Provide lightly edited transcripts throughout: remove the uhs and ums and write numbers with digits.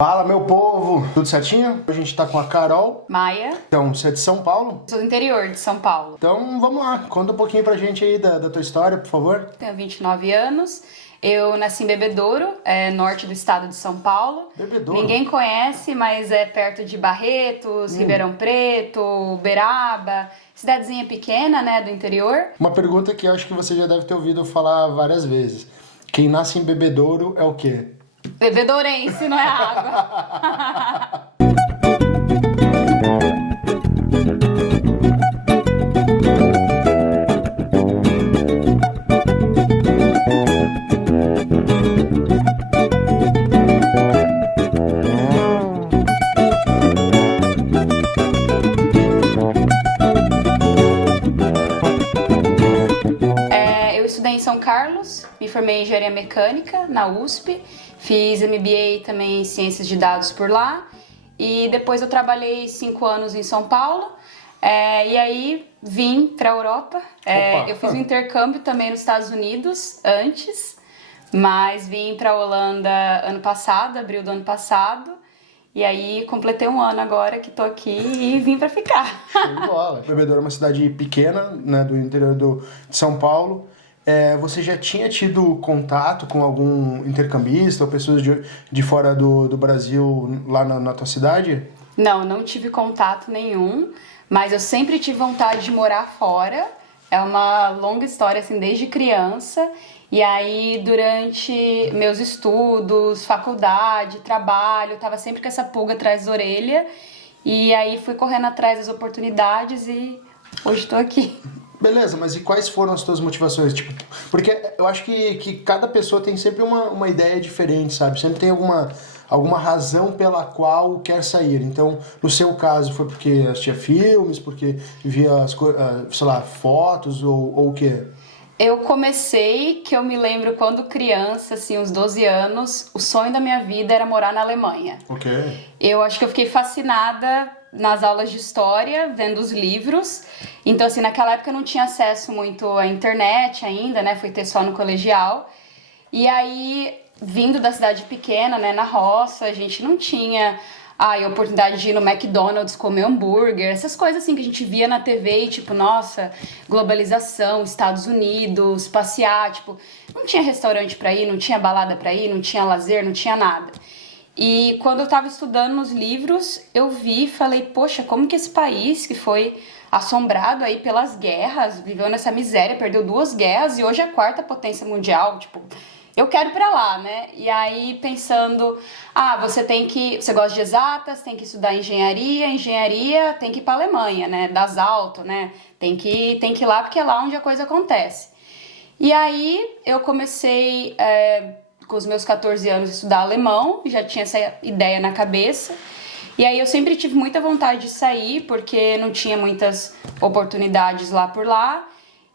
Fala, meu povo! Tudo certinho? A gente tá com a Carol. Maia, Então, você é de São Paulo? sou do interior de São Paulo. Então, vamos lá. Conta um pouquinho pra gente aí da tua história, por favor. Tenho 29 anos. Eu nasci em Bebedouro, norte do estado de São Paulo. Bebedouro? Ninguém conhece, mas é perto de Barretos, Ribeirão Preto, Uberaba. Cidadezinha pequena, né, do interior. Uma pergunta que eu acho que você já deve ter ouvido falar várias vezes. Quem nasce em Bebedouro é o quê? Bebedourense, não é água. Eu estudei em São Carlos, me formei em engenharia mecânica na USP, fiz MBA também em ciências de dados por lá e depois eu trabalhei 5 anos em São Paulo e aí vim para a Europa. Eu fiz um intercâmbio também nos Estados Unidos antes, mas vim para a Holanda ano passado, abril do ano passado. E aí completei um ano agora que tô aqui e vim para ficar. Show de bola. Bebedouro é uma cidade pequena, né, do interior de São Paulo. Você já tinha tido contato com algum intercambista ou pessoas de fora do Brasil lá na tua cidade? Não tive contato nenhum, mas eu sempre tive vontade de morar fora. É uma longa história, assim, desde criança. E aí, durante meus estudos, faculdade, trabalho, eu tava sempre com essa pulga atrás da orelha. E aí, fui correndo atrás das oportunidades e hoje tô aqui. Beleza, mas e quais foram as tuas motivações? Tipo, porque eu acho que cada pessoa tem sempre uma ideia diferente, sabe? Sempre tem alguma razão pela qual quer sair. Então, no seu caso, foi porque assistia filmes, porque via, sei lá, fotos ou o quê? Eu comecei, que eu me lembro quando criança, assim, uns 12 anos, o sonho da minha vida era morar na Alemanha. Ok. Eu acho que eu fiquei fascinada nas aulas de história, vendo os livros. Então, assim, naquela época eu não tinha acesso muito à internet ainda, né? Fui ter só no colegial. E aí, vindo da cidade pequena, né, na roça, a gente não tinha a oportunidade de ir no McDonald's comer hambúrguer, essas coisas assim que a gente via na TV e tipo, nossa, globalização, Estados Unidos, passear, tipo, não tinha restaurante pra ir, não tinha balada pra ir, não tinha lazer, não tinha nada. E quando eu tava estudando nos livros, eu vi e falei, poxa, como que esse país que foi assombrado aí pelas guerras, viveu nessa miséria, perdeu 2 guerras e hoje é a 4ª potência mundial, tipo, eu quero ir pra lá, né? E aí pensando, você gosta de exatas, tem que estudar engenharia tem que ir pra Alemanha, né? Das alto, né? Tem que ir lá porque é lá onde a coisa acontece. E aí eu comecei com os meus 14 anos a estudar alemão, já tinha essa ideia na cabeça. E aí eu sempre tive muita vontade de sair, porque não tinha muitas oportunidades lá por lá.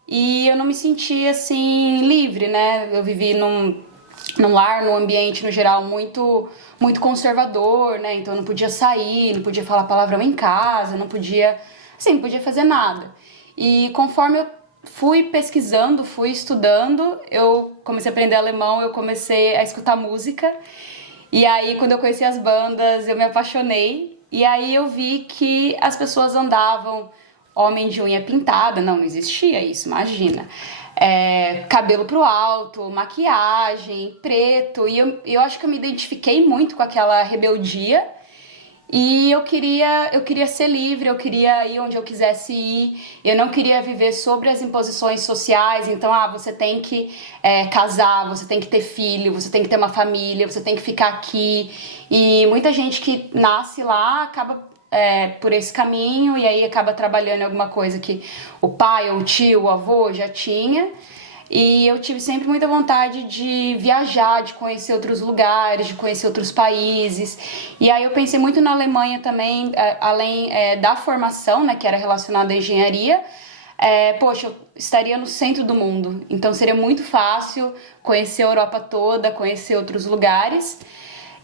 E eu não me sentia, assim, livre, né? Eu vivi num lar, num ambiente, no geral, muito conservador, né? Então eu não podia sair, não podia falar palavrão em casa, não podia fazer nada. E conforme eu fui pesquisando, fui estudando, eu comecei a aprender alemão, eu comecei a escutar música. E aí, quando eu conheci as bandas, eu me apaixonei. E aí eu vi que as pessoas andavam homem de unha pintada, não existia isso, imagina. Cabelo pro alto, maquiagem, preto. E eu acho que eu me identifiquei muito com aquela rebeldia. E eu queria ser livre, eu queria ir onde eu quisesse ir, eu não queria viver sobre as imposições sociais, então, você tem que casar, você tem que ter filho, você tem que ter uma família, você tem que ficar aqui. E muita gente que nasce lá acaba por esse caminho e aí acaba trabalhando em alguma coisa que o pai, ou o tio, o avô já tinha. E eu tive sempre muita vontade de viajar, de conhecer outros lugares, de conhecer outros países. E aí eu pensei muito na Alemanha também, além da formação, né, que era relacionada à engenharia. Poxa, eu estaria no centro do mundo, então seria muito fácil conhecer a Europa toda, conhecer outros lugares.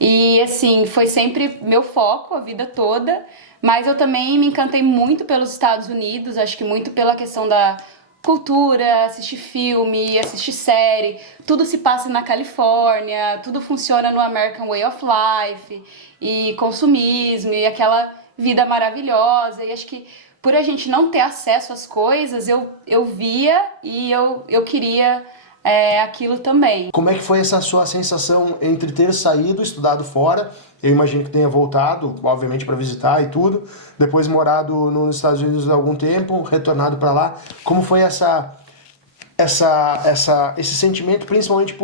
E assim, foi sempre meu foco a vida toda, mas eu também me encantei muito pelos Estados Unidos, acho que muito pela questão da cultura, assistir filme, assistir série, tudo se passa na Califórnia, tudo funciona no American Way of Life, e consumismo, e aquela vida maravilhosa, e acho que por a gente não ter acesso às coisas, eu via e eu queria aquilo também. Como é que foi essa sua sensação entre ter saído, estudado fora, eu imagino que tenha voltado, obviamente, para visitar e tudo, depois morado nos Estados Unidos há algum tempo, retornado para lá. Como foi esse sentimento, principalmente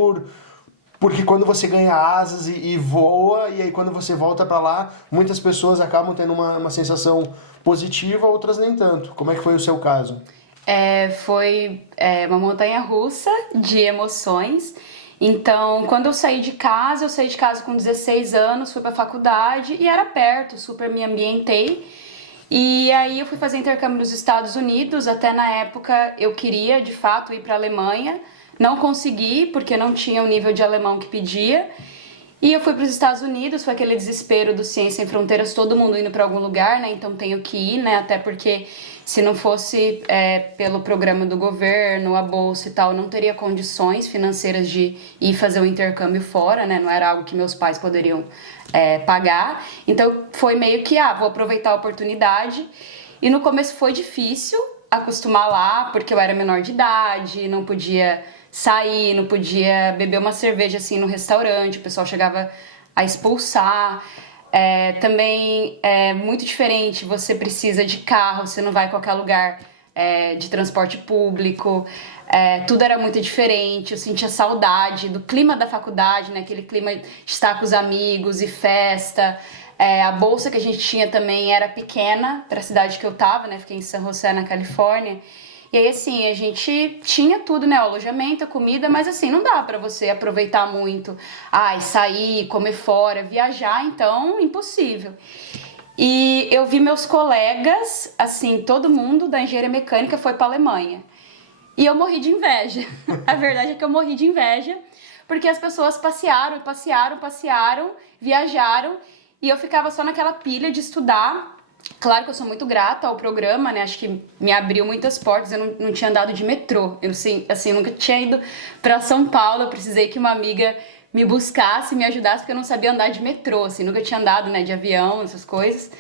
porque quando você ganha asas e voa, e aí quando você volta para lá, muitas pessoas acabam tendo uma sensação positiva, outras nem tanto. Como é que foi o seu caso? Foi uma montanha-russa de emoções. Então, quando eu saí de casa com 16 anos, fui pra faculdade e era perto, super me ambientei. E aí eu fui fazer intercâmbio nos Estados Unidos, até na época eu queria, de fato, ir pra Alemanha. Não consegui, porque não tinha o nível de alemão que pedia. E eu fui para os Estados Unidos, foi aquele desespero do Ciência Sem Fronteiras, todo mundo indo para algum lugar, né? Então tenho que ir, né? Até porque se não fosse pelo programa do governo, a bolsa e tal, eu não teria condições financeiras de ir fazer o intercâmbio fora, né? Não era algo que meus pais poderiam pagar. Então foi meio que, vou aproveitar a oportunidade. E no começo foi difícil acostumar lá, porque eu era menor de idade, não podia sair, não podia beber uma cerveja assim no restaurante, o pessoal chegava a expulsar. Também é muito diferente, você precisa de carro, você não vai a qualquer lugar de transporte público, tudo era muito diferente, eu sentia saudade do clima da faculdade, né? Aquele clima de estar com os amigos e festa. A bolsa que a gente tinha também era pequena para a cidade que eu tava, né? Fiquei em San José, na Califórnia. E aí, assim, a gente tinha tudo, né? O alojamento, a comida, mas assim, não dá pra você aproveitar muito. Sair, comer fora, viajar, então, impossível. E eu vi meus colegas, assim, todo mundo da engenharia mecânica foi pra Alemanha. E eu morri de inveja. A verdade é que eu morri de inveja, porque as pessoas passearam, viajaram, e eu ficava só naquela pilha de estudar. Claro que eu sou muito grata ao programa, né? Acho que me abriu muitas portas. Eu não tinha andado de metrô. Eu, assim, nunca tinha ido pra São Paulo. Eu precisei que uma amiga me buscasse, me ajudasse, porque eu não sabia andar de metrô, assim. Nunca tinha andado, né, de avião, essas coisas.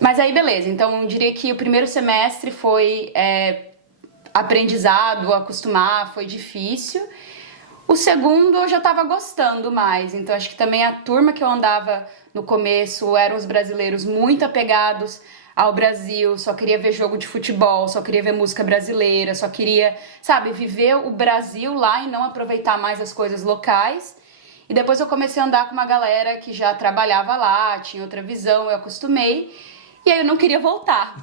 Mas aí, beleza. Então, eu diria que o primeiro semestre foi aprendizado, acostumar, foi difícil. O segundo eu já tava gostando mais. Então, acho que também a turma que eu andava no começo eram os brasileiros muito apegados ao Brasil, só queria ver jogo de futebol, só queria ver música brasileira, só queria, sabe, viver o Brasil lá e não aproveitar mais as coisas locais. E depois eu comecei a andar com uma galera que já trabalhava lá, tinha outra visão, eu acostumei, e aí eu não queria voltar.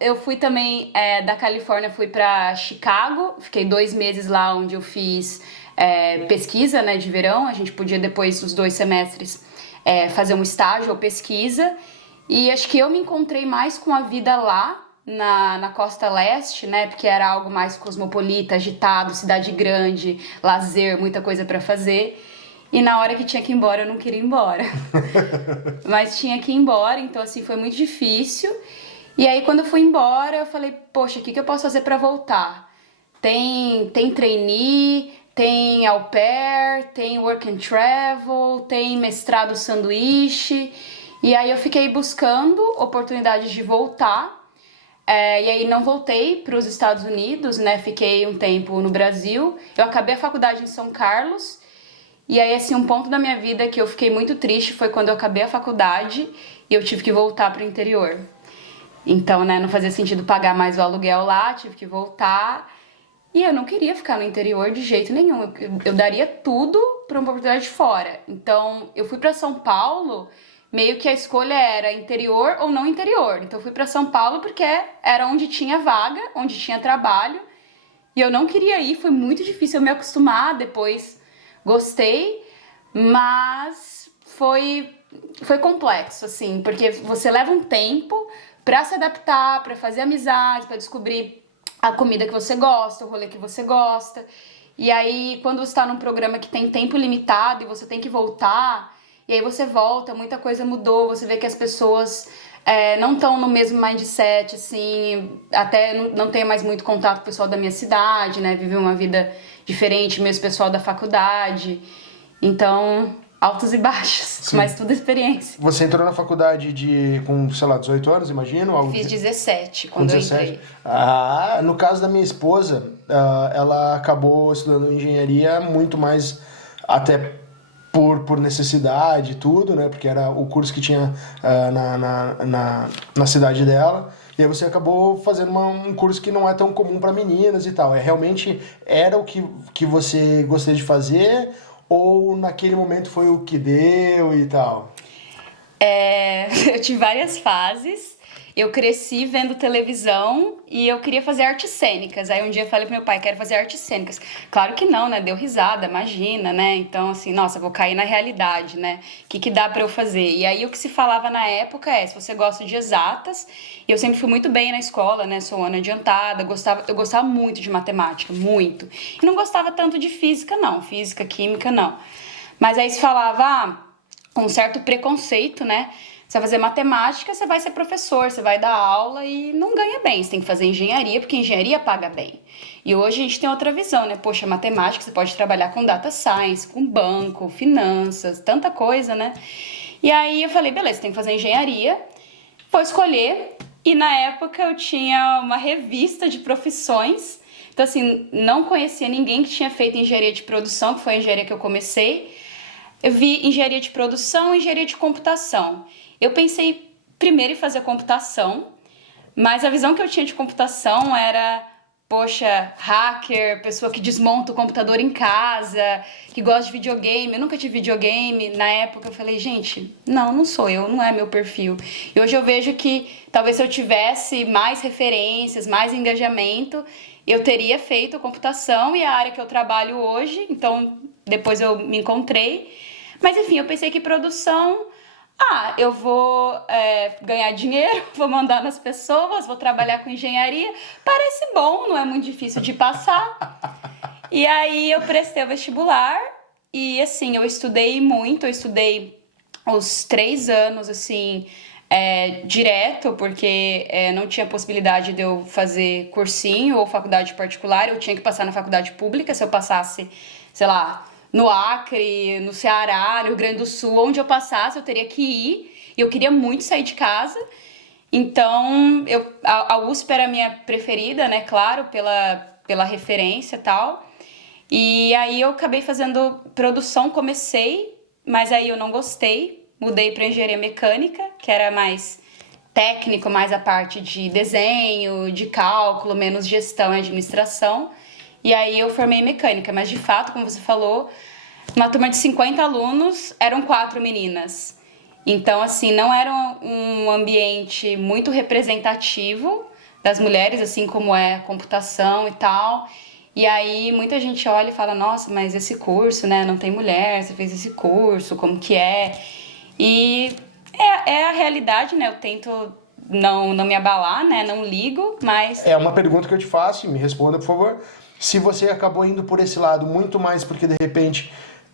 Eu fui também da Califórnia, fui pra Chicago, fiquei 2 meses lá onde eu fiz pesquisa, né, de verão. A gente podia depois, os 2 semestres, fazer um estágio ou pesquisa, e acho que eu me encontrei mais com a vida lá na costa leste, né, porque era algo mais cosmopolita, agitado, cidade grande, lazer, muita coisa para fazer, e na hora que tinha que ir embora eu não queria ir embora. Mas tinha que ir embora, então assim, foi muito difícil. E aí quando eu fui embora eu falei, poxa, o que eu posso fazer para voltar? Tem trainee, tem au pair, tem work and travel, tem mestrado sanduíche. E aí eu fiquei buscando oportunidades de voltar. E aí não voltei para os Estados Unidos, né? Fiquei um tempo no Brasil. Eu acabei a faculdade em São Carlos. E aí, assim, um ponto da minha vida que eu fiquei muito triste foi quando eu acabei a faculdade e eu tive que voltar para o interior. Então, né, não fazia sentido pagar mais o aluguel lá, tive que voltar. E eu não queria ficar no interior de jeito nenhum. Eu daria tudo para uma oportunidade fora. Então, eu fui para São Paulo, meio que a escolha era interior ou não interior. Então, eu fui para São Paulo porque era onde tinha vaga, onde tinha trabalho. E eu não queria ir, foi muito difícil eu me acostumar. Depois, gostei, mas foi complexo, assim, porque você leva um tempo para se adaptar, para fazer amizade, para descobrir a comida que você gosta, o rolê que você gosta. E aí, quando você tá num programa que tem tempo limitado e você tem que voltar, e aí você volta, muita coisa mudou, você vê que as pessoas não estão no mesmo mindset, assim, até não tenho mais muito contato com o pessoal da minha cidade, né? Vive uma vida diferente, mesmo pessoal da faculdade. Então, altos e baixos, Sim. mas tudo experiência. Você entrou na faculdade com, sei lá, 18 anos, imagino? Fiz 17 quando eu entrei. No caso da minha esposa, ela acabou estudando engenharia muito mais até por necessidade e tudo, né? Porque era o curso que tinha na cidade dela. E aí você acabou fazendo um curso que não é tão comum para meninas e tal. Realmente era o que você gostaria de fazer? Ou naquele momento foi o que deu e tal? Eu tive várias fases. Eu cresci vendo televisão e eu queria fazer artes cênicas. Aí um dia eu falei pro meu pai, quero fazer artes cênicas. Claro que não, né? Deu risada, imagina, né? Então, assim, nossa, vou cair na realidade, né? O que dá pra eu fazer? E aí o que se falava na época se você gosta de exatas, e eu sempre fui muito bem na escola, né? Sou ano adiantada, eu gostava muito de matemática, muito. E não gostava tanto de física, não. Física, química, não. Mas aí se falava, com um certo preconceito, né? Você vai fazer matemática, você vai ser professor, você vai dar aula e não ganha bem. Você tem que fazer engenharia, porque engenharia paga bem. E hoje a gente tem outra visão, né? Poxa, matemática, você pode trabalhar com data science, com banco, finanças, tanta coisa, né? E aí eu falei, beleza, tem que fazer engenharia. Vou escolher. E na época eu tinha uma revista de profissões. Então, assim, não conhecia ninguém que tinha feito engenharia de produção, que foi a engenharia que eu comecei. Eu vi engenharia de produção e engenharia de computação. Eu pensei primeiro em fazer computação, mas a visão que eu tinha de computação era, poxa, hacker, pessoa que desmonta o computador em casa, que gosta de videogame. Eu nunca tive videogame. Na época eu falei, gente, não sou eu, não é meu perfil. E hoje eu vejo que talvez se eu tivesse mais referências, mais engajamento, eu teria feito computação e a área que eu trabalho hoje. Então, depois eu me encontrei. Mas enfim, eu pensei que produção, eu vou ganhar dinheiro, vou mandar nas pessoas, vou trabalhar com engenharia. Parece bom, não é muito difícil de passar. E aí eu prestei o vestibular e assim, eu estudei muito, eu estudei os 3 anos, assim, direto, porque não tinha possibilidade de eu fazer cursinho ou faculdade particular, eu tinha que passar na faculdade pública. Se eu passasse, sei lá, no Acre, no Ceará, no Rio Grande do Sul, onde eu passasse, eu teria que ir. E eu queria muito sair de casa. Então, a USP era a minha preferida, né? Claro, pela referência e tal. E aí eu acabei fazendo produção, comecei, mas aí eu não gostei. Mudei para engenharia mecânica, que era mais técnico, mais a parte de desenho, de cálculo, menos gestão e administração. E aí eu formei mecânica, mas de fato, como você falou, uma turma de 50 alunos, eram 4 meninas. Então, assim, não era um ambiente muito representativo das mulheres, assim como é a computação e tal. E aí muita gente olha e fala, nossa, mas esse curso, né, não tem mulher, você fez esse curso, como que é? E é a realidade, né, eu tento não me abalar, né, não ligo, mas... É uma pergunta que eu te faço, me responda, por favor. Se você acabou indo por esse lado muito mais porque, de repente,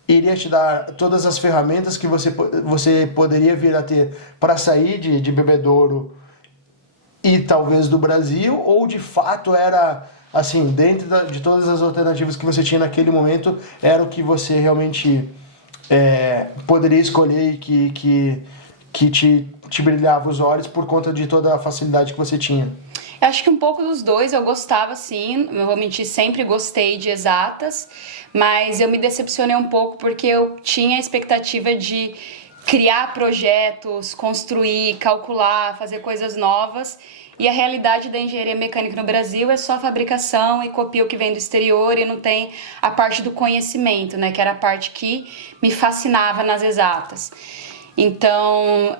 iria te dar todas as ferramentas que você poderia vir a ter para sair de Bebedouro e talvez do Brasil, ou de fato era, assim, dentro de todas as alternativas que você tinha naquele momento, era o que você realmente poderia escolher e que te brilhava os olhos por conta de toda a facilidade que você tinha? Eu acho que um pouco dos dois, eu gostava sim, não vou mentir, sempre gostei de exatas, mas eu me decepcionei um pouco porque eu tinha a expectativa de criar projetos, construir, calcular, fazer coisas novas, e a realidade da engenharia mecânica no Brasil é só fabricação e copia o que vem do exterior e não tem a parte do conhecimento, né, que era a parte que me fascinava nas exatas. Então,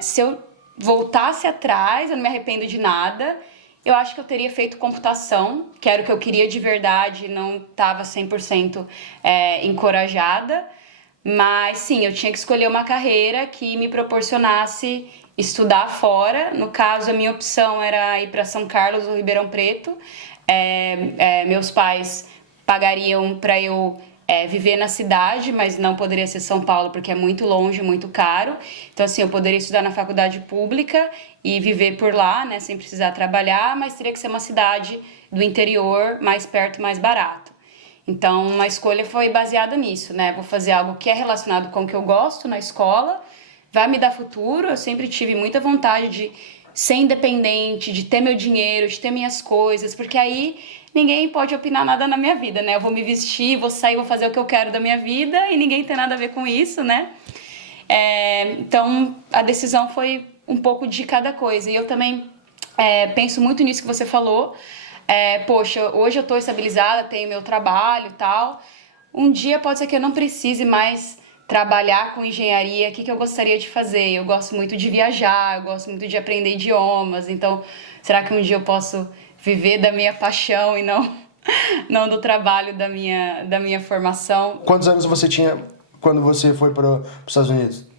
se eu voltasse atrás, eu não me arrependo de nada. Eu acho que eu teria feito computação, que era o que eu queria de verdade, não estava 100% encorajada. Mas sim, eu tinha que escolher uma carreira que me proporcionasse estudar fora. No caso, a minha opção era ir para São Carlos ou Ribeirão Preto. Meus pais pagariam para eu viver na cidade, mas não poderia ser São Paulo porque é muito longe, muito caro. Então, assim, eu poderia estudar na faculdade pública e viver por lá, né, sem precisar trabalhar, mas teria que ser uma cidade do interior, mais perto, mais barato. Então, a escolha foi baseada nisso, né? Vou fazer algo que é relacionado com o que eu gosto na escola, vai me dar futuro. Eu sempre tive muita vontade de ser independente, de ter meu dinheiro, de ter minhas coisas, porque aí ninguém pode opinar nada na minha vida, né? Eu vou me vestir, vou sair, vou fazer o que eu quero da minha vida e ninguém tem nada a ver com isso, né? Então, a decisão foi um pouco de cada coisa. E eu também penso muito nisso que você falou. Poxa, hoje eu tô estabilizada, tenho meu trabalho e tal. Um dia pode ser que eu não precise mais trabalhar com engenharia. O que eu gostaria de fazer? Eu gosto muito de viajar, eu gosto muito de aprender idiomas. Então, será que um dia eu posso viver da minha paixão e não do trabalho da minha formação? Quantos anos você tinha quando você foi para os Estados Unidos?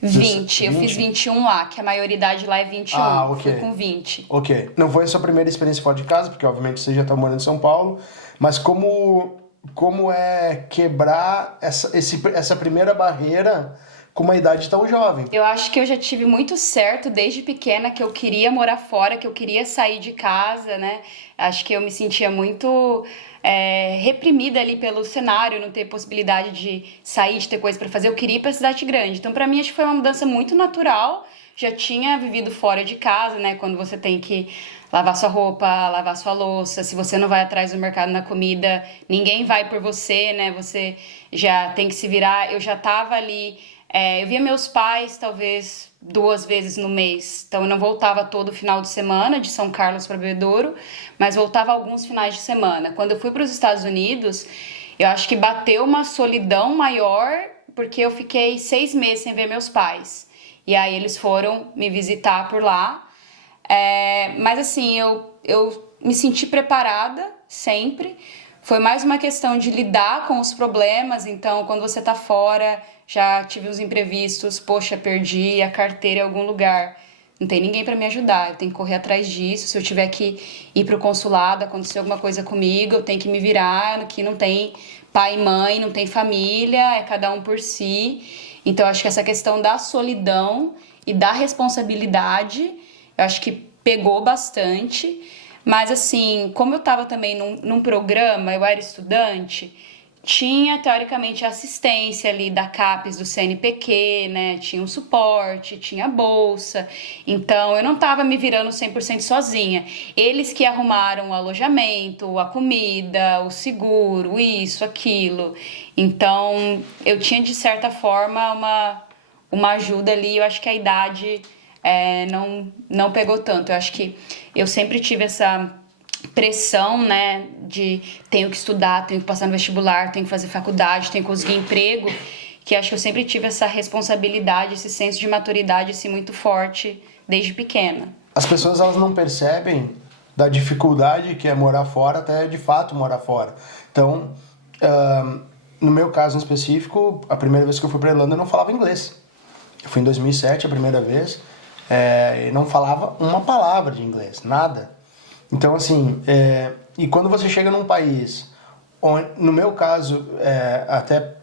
20. Eu fiz 21 lá, que a maioridade lá é 21. Ah, ok. Fui com 20. Ok. Não foi a sua primeira experiência fora de casa, porque obviamente você já está morando em São Paulo, mas como é quebrar essa primeira barreira com uma idade tão jovem? Eu acho que eu já tive muito certo desde pequena que eu queria morar fora, que eu queria sair de casa, né? Acho que eu me sentia muito reprimida ali pelo cenário, não ter possibilidade de sair, de ter coisa para fazer. Eu queria ir pra cidade grande. Então, para mim, acho que foi uma mudança muito natural. Já tinha vivido fora de casa, né? Quando você tem que lavar sua roupa, lavar sua louça. Se você não vai atrás do mercado na comida, ninguém vai por você, né? Você já tem que se virar. Eu já tava ali. Eu via meus pais, talvez 2 vezes no mês. Então, eu não voltava todo final de semana de São Carlos para Bebedouro, mas voltava alguns finais de semana. Quando eu fui para os Estados Unidos, eu acho que bateu uma solidão maior, porque eu fiquei 6 meses sem ver meus pais. E aí eles foram me visitar por lá. Mas assim, eu me senti preparada sempre. Foi mais uma questão de lidar com os problemas. Então, quando você tá fora, já tive uns imprevistos. Poxa, perdi a carteira em algum lugar. Não tem ninguém para me ajudar. Eu tenho que correr atrás disso. Se eu tiver que ir pro consulado, acontecer alguma coisa comigo, eu tenho que me virar. Aqui não tem pai e mãe, não tem família. É cada um por si. Então, eu acho que essa questão da solidão e da responsabilidade, eu acho que pegou bastante. Mas, assim, como eu estava também num programa, eu era estudante, tinha, teoricamente, assistência ali da CAPES, do CNPq, né? Tinha um suporte, tinha bolsa. Então, eu não estava me virando 100% sozinha. Eles que arrumaram o alojamento, a comida, o seguro, isso, aquilo. Então, eu tinha, de certa forma, uma ajuda ali. Eu acho que a idade não pegou tanto. Eu acho que eu sempre tive essa pressão, né, de tenho que estudar, tenho que passar no vestibular, tenho que fazer faculdade, tenho que conseguir emprego, que acho que eu sempre tive essa responsabilidade, esse senso de maturidade assim, muito forte desde pequena. As pessoas elas não percebem da dificuldade que é morar fora até de fato morar fora. Então, no meu caso em específico, a primeira vez que eu fui para Irlanda eu não falava inglês. Eu fui em 2007 a primeira vez e não falava uma palavra de inglês, nada. Então, assim, e quando você chega num país, onde, no meu caso, até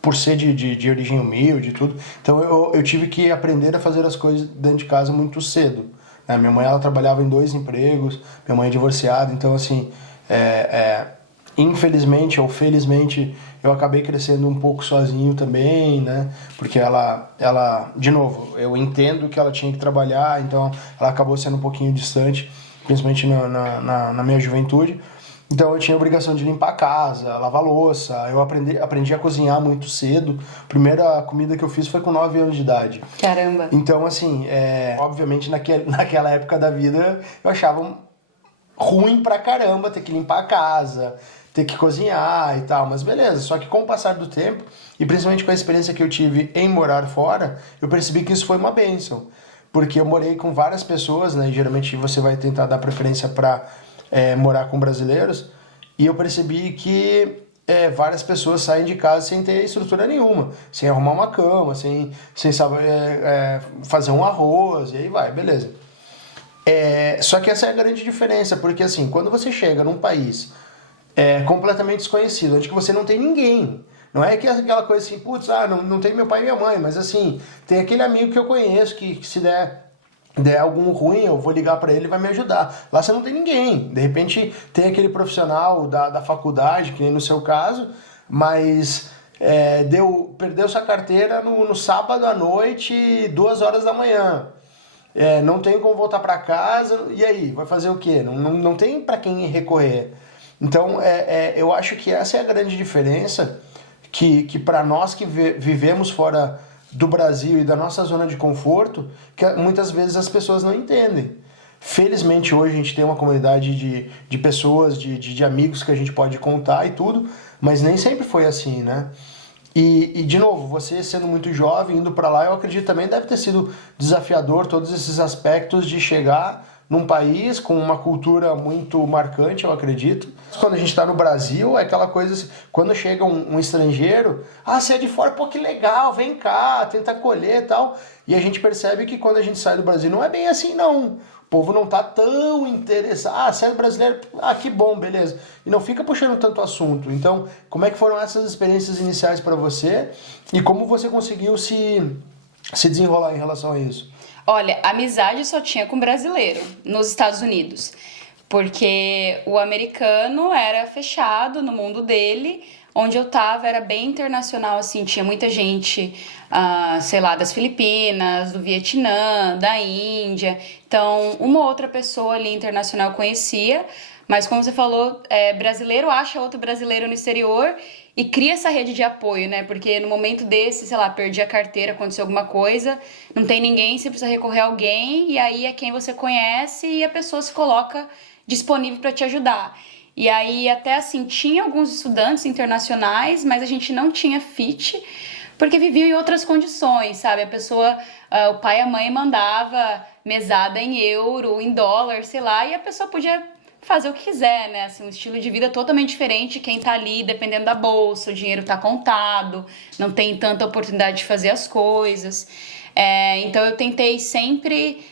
por ser de origem humilde e tudo, então eu tive que aprender a fazer as coisas dentro de casa muito cedo. Né? Minha mãe, ela trabalhava em 2 empregos, minha mãe é divorciada, então, assim, infelizmente ou felizmente, eu acabei crescendo um pouco sozinho também, né? Porque ela, de novo, eu entendo que ela tinha que trabalhar, então ela acabou sendo um pouquinho distante, principalmente na minha juventude. Então eu tinha a obrigação de limpar a casa, lavar louça. Eu aprendi a cozinhar muito cedo. A primeira comida que eu fiz foi com 9 anos de idade. Caramba! Então, assim, obviamente naquela época da vida eu achava ruim pra caramba ter que limpar a casa, ter que cozinhar e tal, mas beleza. Só que com o passar do tempo, e principalmente com a experiência que eu tive em morar fora, eu percebi que isso foi uma bênção. Porque eu morei com várias pessoas, né? E geralmente você vai tentar dar preferência para morar com brasileiros. E eu percebi que várias pessoas saem de casa sem ter estrutura nenhuma. Sem arrumar uma cama, sem saber fazer um arroz, e aí vai, beleza. Só que essa é a grande diferença, porque assim, quando você chega num país completamente desconhecido, onde que você não tem ninguém. Não é que aquela coisa assim, putz, não tem meu pai e minha mãe, mas assim, tem aquele amigo que eu conheço que se der algum ruim, eu vou ligar para ele e vai me ajudar. Lá você não tem ninguém. De repente tem aquele profissional da faculdade, que nem no seu caso, mas perdeu sua carteira no sábado à noite, 2 horas da manhã. Não tem como voltar para casa, e aí? Vai fazer o quê? Não tem para quem recorrer. Então, eu acho que essa é a grande diferença que para nós que vivemos fora do Brasil e da nossa zona de conforto, que muitas vezes as pessoas não entendem. Felizmente hoje a gente tem uma comunidade de pessoas, de amigos que a gente pode contar e tudo, mas nem sempre foi assim, né? E de novo, você sendo muito jovem, indo para lá, eu acredito também deve ter sido desafiador todos esses aspectos de chegar num país com uma cultura muito marcante, eu acredito. Quando a gente está no Brasil, é aquela coisa assim, quando chega um estrangeiro, você é de fora, pô, que legal, vem cá, tenta acolher e tal. E a gente percebe que quando a gente sai do Brasil, não é bem assim, não. O povo não tá tão interessado. Você é brasileiro? Que bom, beleza. E não fica puxando tanto assunto. Então, como é que foram essas experiências iniciais para você? E como você conseguiu se desenrolar em relação a isso? Olha, amizade só tinha com brasileiro nos Estados Unidos, porque o americano era fechado no mundo dele, onde eu tava era bem internacional, assim, tinha muita gente, sei lá, das Filipinas, do Vietnã, da Índia, então uma outra pessoa ali internacional eu conhecia, mas como você falou, brasileiro acha outro brasileiro no exterior e cria essa rede de apoio, né? Porque no momento desse, sei lá, perdi a carteira, aconteceu alguma coisa, não tem ninguém, você precisa recorrer a alguém, e aí é quem você conhece e a pessoa se coloca disponível para te ajudar. E aí até assim, tinha alguns estudantes internacionais, mas a gente não tinha fit, porque viviam em outras condições, sabe? A pessoa, o pai e a mãe mandava mesada em euro, em dólar, sei lá, e a pessoa podia fazer o que quiser, né? Assim, um estilo de vida totalmente diferente. Quem tá ali, dependendo da bolsa, o dinheiro tá contado, não tem tanta oportunidade de fazer as coisas. Então eu tentei sempre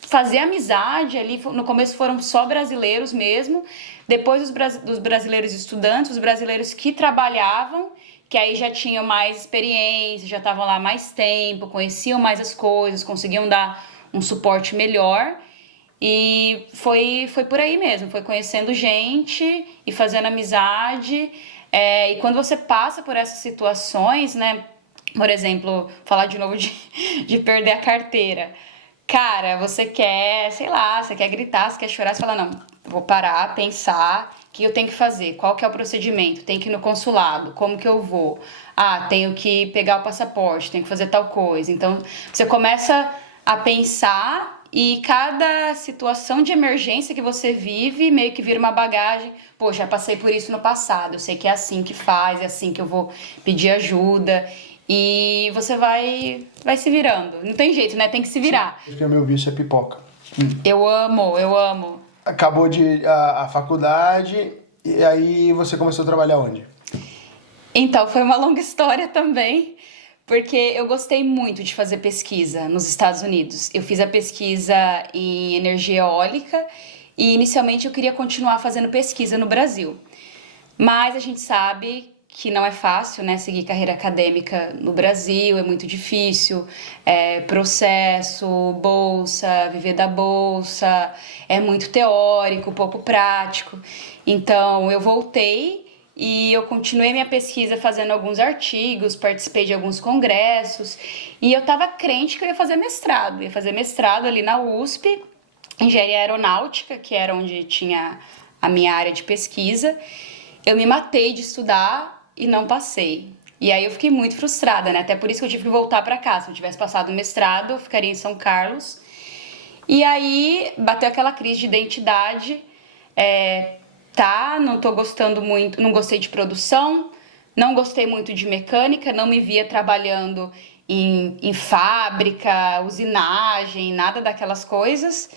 fazer amizade ali. No começo foram só brasileiros mesmo. Depois dos brasileiros estudantes, os brasileiros que trabalhavam, que aí já tinham mais experiência, já estavam lá mais tempo, conheciam mais as coisas, conseguiam dar um suporte melhor. E foi por aí mesmo, foi conhecendo gente e fazendo amizade. E quando você passa por essas situações, né? Por exemplo, falar de novo de perder a carteira. Cara, você quer, sei lá, você quer gritar, você quer chorar, você fala, não, vou parar, pensar, o que eu tenho que fazer? Qual que é o procedimento? Tenho que ir no consulado, como que eu vou? Tenho que pegar o passaporte, tenho que fazer tal coisa. Então, você começa a pensar e cada situação de emergência que você vive meio que vira uma bagagem. Pô, já passei por isso no passado, eu sei que é assim que faz, é assim que eu vou pedir ajuda. E você vai se virando. Não tem jeito, né? Tem que se virar. Sim, porque meu vício é pipoca. Eu amo. Acabou a faculdade e aí você começou a trabalhar onde? Então, foi uma longa história também, porque eu gostei muito de fazer pesquisa nos Estados Unidos. Eu fiz a pesquisa em energia eólica e inicialmente eu queria continuar fazendo pesquisa no Brasil. Mas a gente sabe que não é fácil, né, seguir carreira acadêmica no Brasil, é muito difícil, processo, bolsa, viver da bolsa, é muito teórico, pouco prático. Então eu voltei e eu continuei minha pesquisa fazendo alguns artigos, participei de alguns congressos e eu estava crente que eu ia fazer mestrado ali na USP, engenharia aeronáutica, que era onde tinha a minha área de pesquisa. Eu me matei de estudar e não passei. E aí eu fiquei muito frustrada, né? Até por isso que eu tive que voltar para cá. Se eu tivesse passado o mestrado, eu ficaria em São Carlos. E aí bateu aquela crise de identidade. Não tô gostando muito, não gostei de produção, não gostei muito de mecânica, não me via trabalhando em fábrica, usinagem, nada daquelas coisas.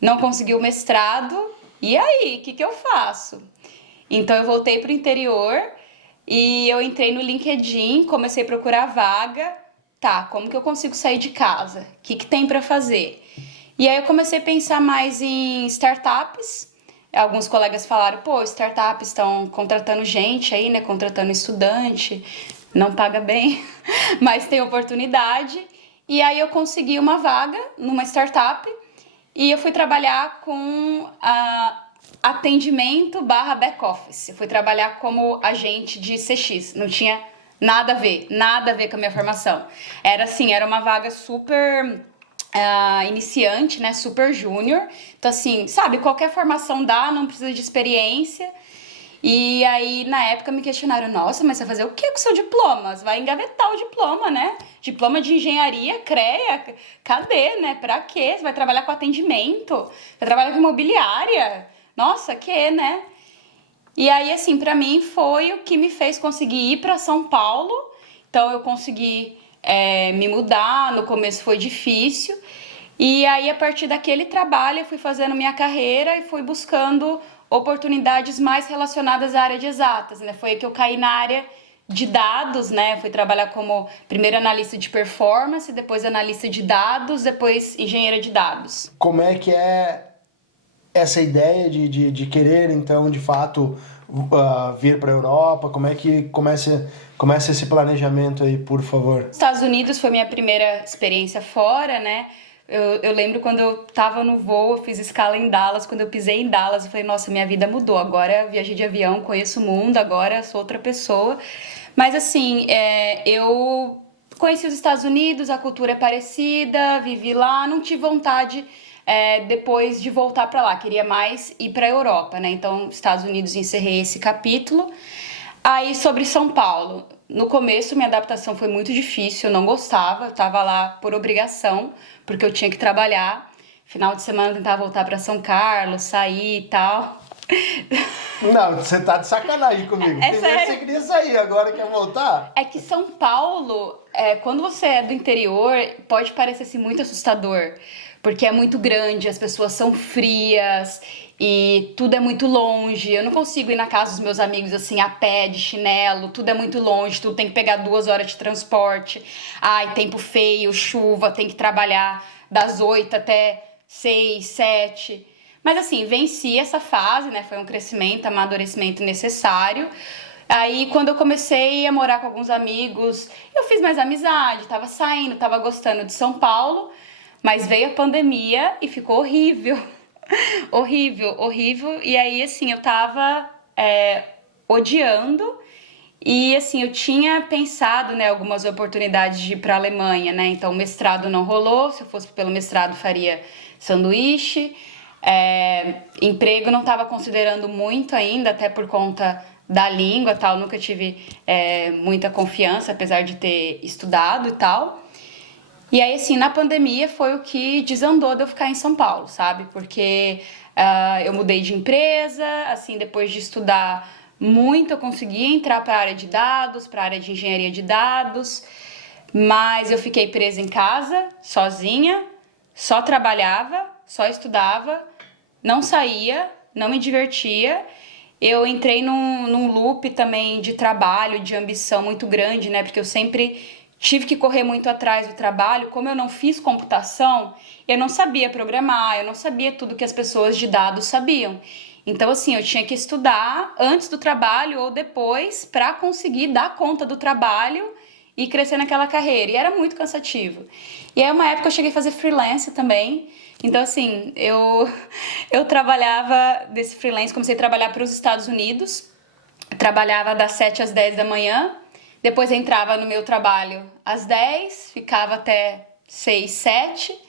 Não consegui o mestrado. E aí, o que eu faço? Então eu voltei pro interior e eu entrei no LinkedIn, comecei a procurar vaga. Como que eu consigo sair de casa? O que tem para fazer? E aí eu comecei a pensar mais em startups, Alguns colegas falaram, pô, startups estão contratando gente aí, né? Contratando estudante, não paga bem, mas tem oportunidade. E aí eu consegui uma vaga numa startup e eu fui trabalhar com atendimento barra back office. Eu fui trabalhar como agente de CX, não tinha nada a ver com a minha formação. Era assim, era uma vaga super iniciante, né, super júnior. Então assim, sabe, qualquer formação dá, não precisa de experiência. E aí, na época, me questionaram, nossa, mas você vai fazer o que com o seu diploma? Você vai engavetar o diploma, né? Diploma de engenharia, CREA, cadê, né? Pra quê? Você vai trabalhar com atendimento? Vai trabalhar com imobiliária? Nossa, que, né? E aí, assim, pra mim foi o que me fez conseguir ir pra São Paulo. Então, eu consegui me mudar, no começo foi difícil. E aí, a partir daquele trabalho, eu fui fazendo minha carreira e fui buscando oportunidades mais relacionadas à área de exatas, né? Foi aí que eu caí na área de dados, né? Fui trabalhar como primeiro analista de performance, depois analista de dados, depois engenheira de dados. Como é que é essa ideia de querer, então, de fato, vir para a Europa? Como é que começa esse planejamento aí, por favor? Estados Unidos foi minha primeira experiência fora, né? Eu lembro quando eu tava no voo, eu fiz escala em Dallas. Quando eu pisei em Dallas, eu falei, nossa, minha vida mudou. Agora eu viajei de avião, conheço o mundo, agora sou outra pessoa. Mas assim, eu conheci os Estados Unidos, a cultura é parecida, vivi lá, não tive vontade depois de voltar para lá. Queria mais ir para a Europa, né? Então, Estados Unidos, encerrei esse capítulo. Aí, sobre São Paulo. No começo, minha adaptação foi muito difícil, eu não gostava, eu tava lá por obrigação, porque eu tinha que trabalhar. Final de semana eu tentava voltar para São Carlos, sair e tal. Não, você tá de sacanagem comigo. Primeiro sério. você queria sair, agora quer voltar? É que São Paulo, quando você é do interior, pode parecer assim, muito assustador, porque é muito grande, as pessoas são frias e tudo é muito longe. Eu não consigo ir na casa dos meus amigos assim a pé, de chinelo, tudo é muito longe, tudo tem que pegar 2 horas de transporte. Ai, tempo feio, chuva, tem que trabalhar das 8 até 6, 7. Mas assim, venci essa fase, né? Foi um crescimento, amadurecimento necessário. Aí, quando eu comecei a morar com alguns amigos, eu fiz mais amizade, tava saindo, tava gostando de São Paulo, mas veio a pandemia e ficou horrível. Horrível, horrível. E aí, assim, eu tava odiando. E, assim, eu tinha pensado, né, algumas oportunidades de ir pra Alemanha, né? Então, o mestrado não rolou. Se eu fosse pelo mestrado, faria sanduíche. Emprego não estava considerando muito ainda, até por conta da língua e tal. Nunca tive muita confiança, apesar de ter estudado e tal. E aí, assim, na pandemia foi o que desandou de eu ficar em São Paulo, sabe? Porque eu mudei de empresa, assim, depois de estudar muito, eu consegui entrar para a área de dados, para a área de engenharia de dados, mas eu fiquei presa em casa, sozinha, só trabalhava, só estudava, não saía, não me divertia. Eu entrei num loop também de trabalho, de ambição muito grande, né? Porque eu sempre tive que correr muito atrás do trabalho. Como eu não fiz computação, eu não sabia programar, eu não sabia tudo que as pessoas de dados sabiam. Então, assim, eu tinha que estudar antes do trabalho ou depois para conseguir dar conta do trabalho e crescer naquela carreira. E era muito cansativo. E aí, uma época, eu cheguei a fazer freelance também. Então, assim, eu trabalhava desse freelance, comecei a trabalhar para os Estados Unidos. Trabalhava das 7 às 10 da manhã. Depois entrava no meu trabalho às 10, ficava até 6, 7.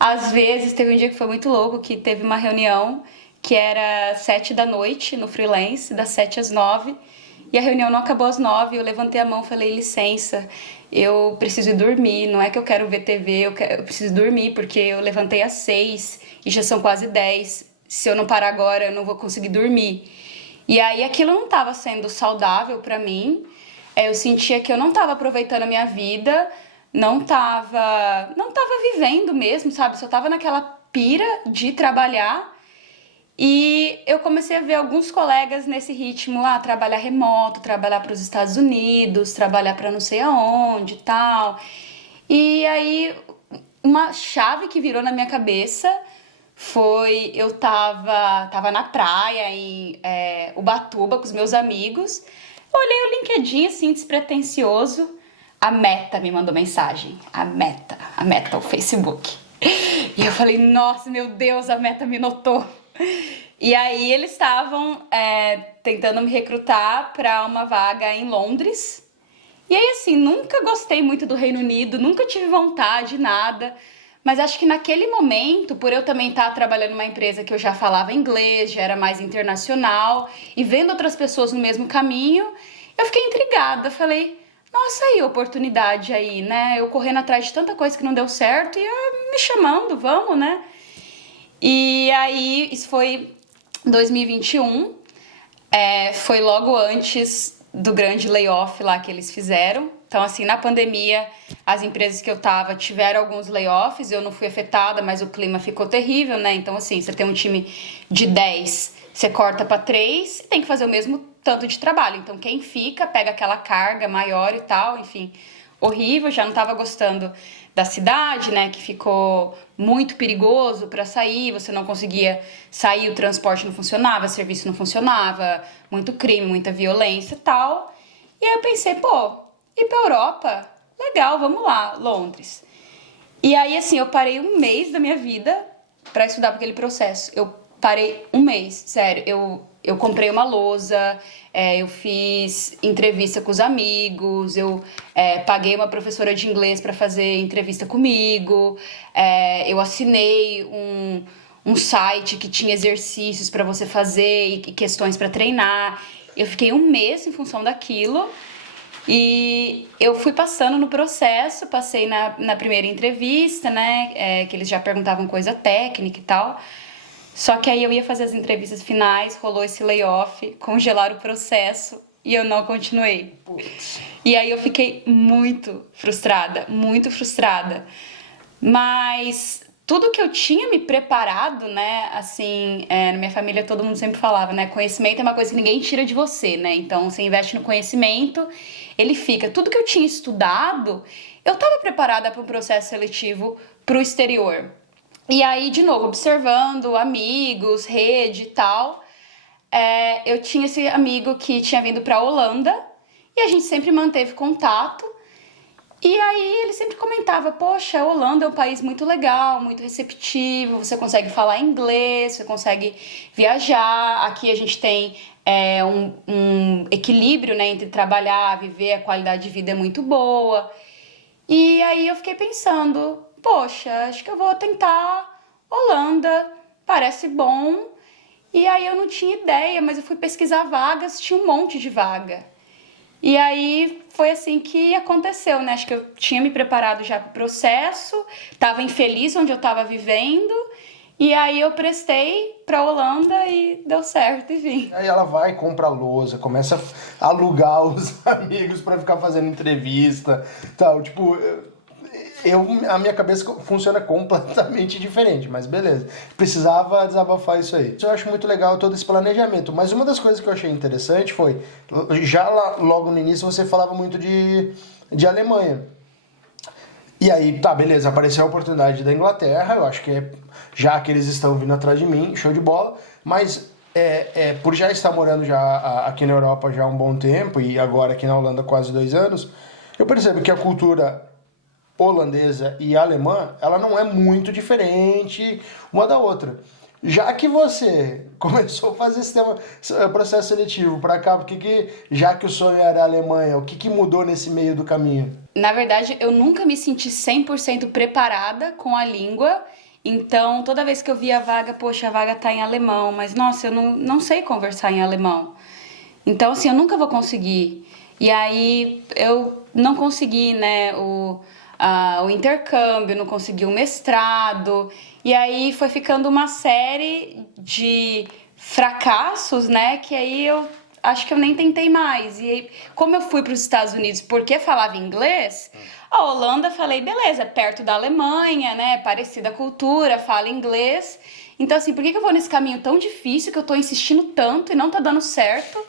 Às vezes, teve um dia que foi muito louco, que teve uma reunião que era 7 da noite no freelance, das 7 às 9. E a reunião não acabou às 9, eu levantei a mão e falei, licença, eu preciso ir dormir, não é que eu quero ver TV, eu preciso dormir, porque eu levantei às 6 e já são quase 10. Se eu não parar agora, eu não vou conseguir dormir. E aí aquilo não estava sendo saudável para mim, eu sentia que eu não estava aproveitando a minha vida, não tava vivendo mesmo, sabe? Só tava naquela pira de trabalhar. E eu comecei a ver alguns colegas nesse ritmo, trabalhar remoto, trabalhar para os Estados Unidos, trabalhar para não sei aonde e tal. E aí, uma chave que virou na minha cabeça eu tava na praia em Ubatuba com os meus amigos, olhei o LinkedIn assim, despretensioso, a Meta me mandou mensagem, a Meta, o Facebook. E eu falei, nossa, meu Deus, a Meta me notou. E aí eles estavam tentando me recrutar para uma vaga em Londres. E aí assim, nunca gostei muito do Reino Unido, nunca tive vontade, nada. Mas acho que naquele momento, por eu também estar trabalhando numa empresa que eu já falava inglês, já era mais internacional, e vendo outras pessoas no mesmo caminho, eu fiquei intrigada. Falei, nossa, aí, oportunidade aí, né? Eu correndo atrás de tanta coisa que não deu certo e me chamando, vamos, né? E aí, isso foi 2021, foi logo antes do grande layoff lá que eles fizeram. Então, assim, na pandemia, as empresas que eu tava tiveram alguns layoffs, eu não fui afetada, mas o clima ficou terrível, né? Então, assim, você tem um time de 10, você corta para 3, tem que fazer o mesmo tanto de trabalho. Então, quem fica, pega aquela carga maior e tal, enfim, horrível. Já não tava gostando da cidade, né? Que ficou muito perigoso para sair, você não conseguia sair, o transporte não funcionava, o serviço não funcionava, muito crime, muita violência e tal. E aí eu pensei, pô, ir pra Europa? Legal, vamos lá, Londres. E aí, assim, eu parei um mês da minha vida pra estudar pra aquele processo. Eu parei um mês, sério. Eu comprei uma lousa, eu fiz entrevista com os amigos, eu paguei uma professora de inglês pra fazer entrevista comigo, eu assinei um site que tinha exercícios pra você fazer e questões pra treinar. Eu fiquei um mês em função daquilo. E eu fui passando no processo, passei na primeira entrevista, né, que eles já perguntavam coisa técnica e tal. Só que aí eu ia fazer as entrevistas finais, rolou esse layoff, congelaram o processo e eu não continuei. Putz. E aí eu fiquei muito frustrada, muito frustrada. Mas tudo que eu tinha me preparado, né, assim, na minha família todo mundo sempre falava, né, conhecimento é uma coisa que ninguém tira de você, né, então você investe no conhecimento, ele fica. Tudo que eu tinha estudado, eu estava preparada para um processo seletivo para o exterior. E aí, de novo, observando amigos, rede e tal, eu tinha esse amigo que tinha vindo para a Holanda e a gente sempre manteve contato. E aí ele sempre comentava, poxa, a Holanda é um país muito legal, muito receptivo, você consegue falar inglês, você consegue viajar, aqui a gente tem um equilíbrio, né, entre trabalhar, viver, a qualidade de vida é muito boa. E aí eu fiquei pensando, poxa, acho que eu vou tentar Holanda, parece bom. E aí eu não tinha ideia, mas eu fui pesquisar vagas, tinha um monte de vaga. E aí foi assim que aconteceu, né? Acho que eu tinha me preparado já para o processo, estava infeliz onde eu estava vivendo, e aí eu prestei para a Holanda e deu certo, enfim. Aí ela vai, compra a lousa, começa a alugar os amigos para ficar fazendo entrevista, tal, tipo... a minha cabeça funciona completamente diferente, mas beleza. Precisava desabafar isso aí. Eu acho muito legal todo esse planejamento, mas uma das coisas que eu achei interessante foi, já logo no início você falava muito de Alemanha. E aí, tá, beleza, apareceu a oportunidade da Inglaterra, eu acho que já que eles estão vindo atrás de mim, show de bola, mas por já estar morando já aqui na Europa já há um bom tempo, e agora aqui na Holanda quase 2 anos, eu percebo que a cultura holandesa e alemã, ela não é muito diferente uma da outra. Já que você começou a fazer esse processo seletivo para cá, já que o sonho era a Alemanha, o que mudou nesse meio do caminho? Na verdade, eu nunca me senti 100% preparada com a língua, então toda vez que eu via a vaga, poxa, a vaga tá em alemão, mas nossa, eu não sei conversar em alemão. Então, assim, eu nunca vou conseguir. E aí, eu não consegui, né, o intercâmbio, não consegui o mestrado, e aí foi ficando uma série de fracassos, né, que aí eu acho que eu nem tentei mais. E aí, como eu fui para os Estados Unidos porque falava inglês, a Holanda, falei, beleza, perto da Alemanha, né, parecida a cultura, fala inglês, então assim, por que eu vou nesse caminho tão difícil, que eu tô insistindo tanto e não tá dando certo,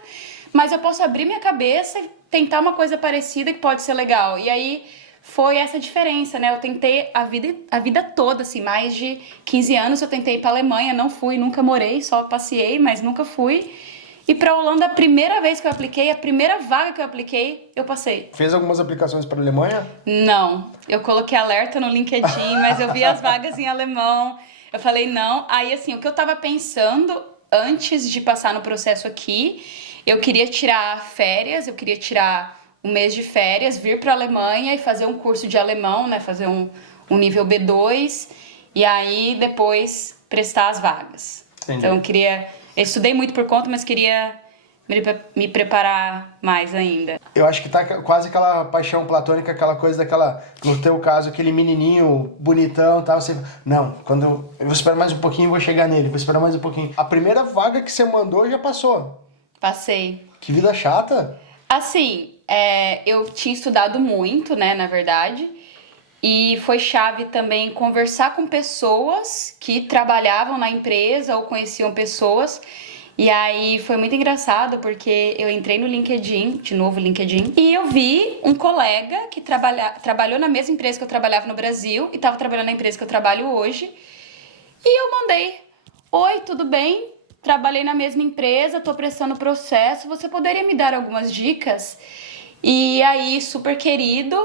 mas eu posso abrir minha cabeça e tentar uma coisa parecida que pode ser legal. E aí foi essa diferença, né? Eu tentei a vida toda, assim, mais de 15 anos eu tentei ir pra Alemanha, não fui, nunca morei, só passei, mas nunca fui. E pra Holanda, a primeira vez que eu apliquei, a primeira vaga que eu apliquei, eu passei. Fez algumas aplicações para a Alemanha? Não, eu coloquei alerta no LinkedIn, mas eu vi as vagas em alemão, eu falei não. Aí, assim, o que eu tava pensando antes de passar no processo aqui, eu queria tirar férias, eu queria tirar um mês de férias, vir pra Alemanha e fazer um curso de alemão, né, fazer um nível B2, e aí depois prestar as vagas. Entendi. Então, eu estudei muito por conta, mas queria me preparar mais ainda. Eu acho que tá quase aquela paixão platônica, aquela coisa daquela, no teu caso, aquele menininho bonitão e tal, você, não, quando eu vou esperar mais um pouquinho, vou chegar nele, vou esperar mais um pouquinho. A primeira vaga que você mandou já passou. Passei. Que vida chata. Assim, eu tinha estudado muito, né, na verdade, e foi chave também conversar com pessoas que trabalhavam na empresa ou conheciam pessoas. E aí foi muito engraçado porque eu entrei no LinkedIn, de novo LinkedIn, e eu vi um colega que trabalhou na mesma empresa que eu trabalhava no Brasil e estava trabalhando na empresa que eu trabalho hoje. E eu mandei: oi, tudo bem? Trabalhei na mesma empresa, tô prestando processo, você poderia me dar algumas dicas? E aí, super querido,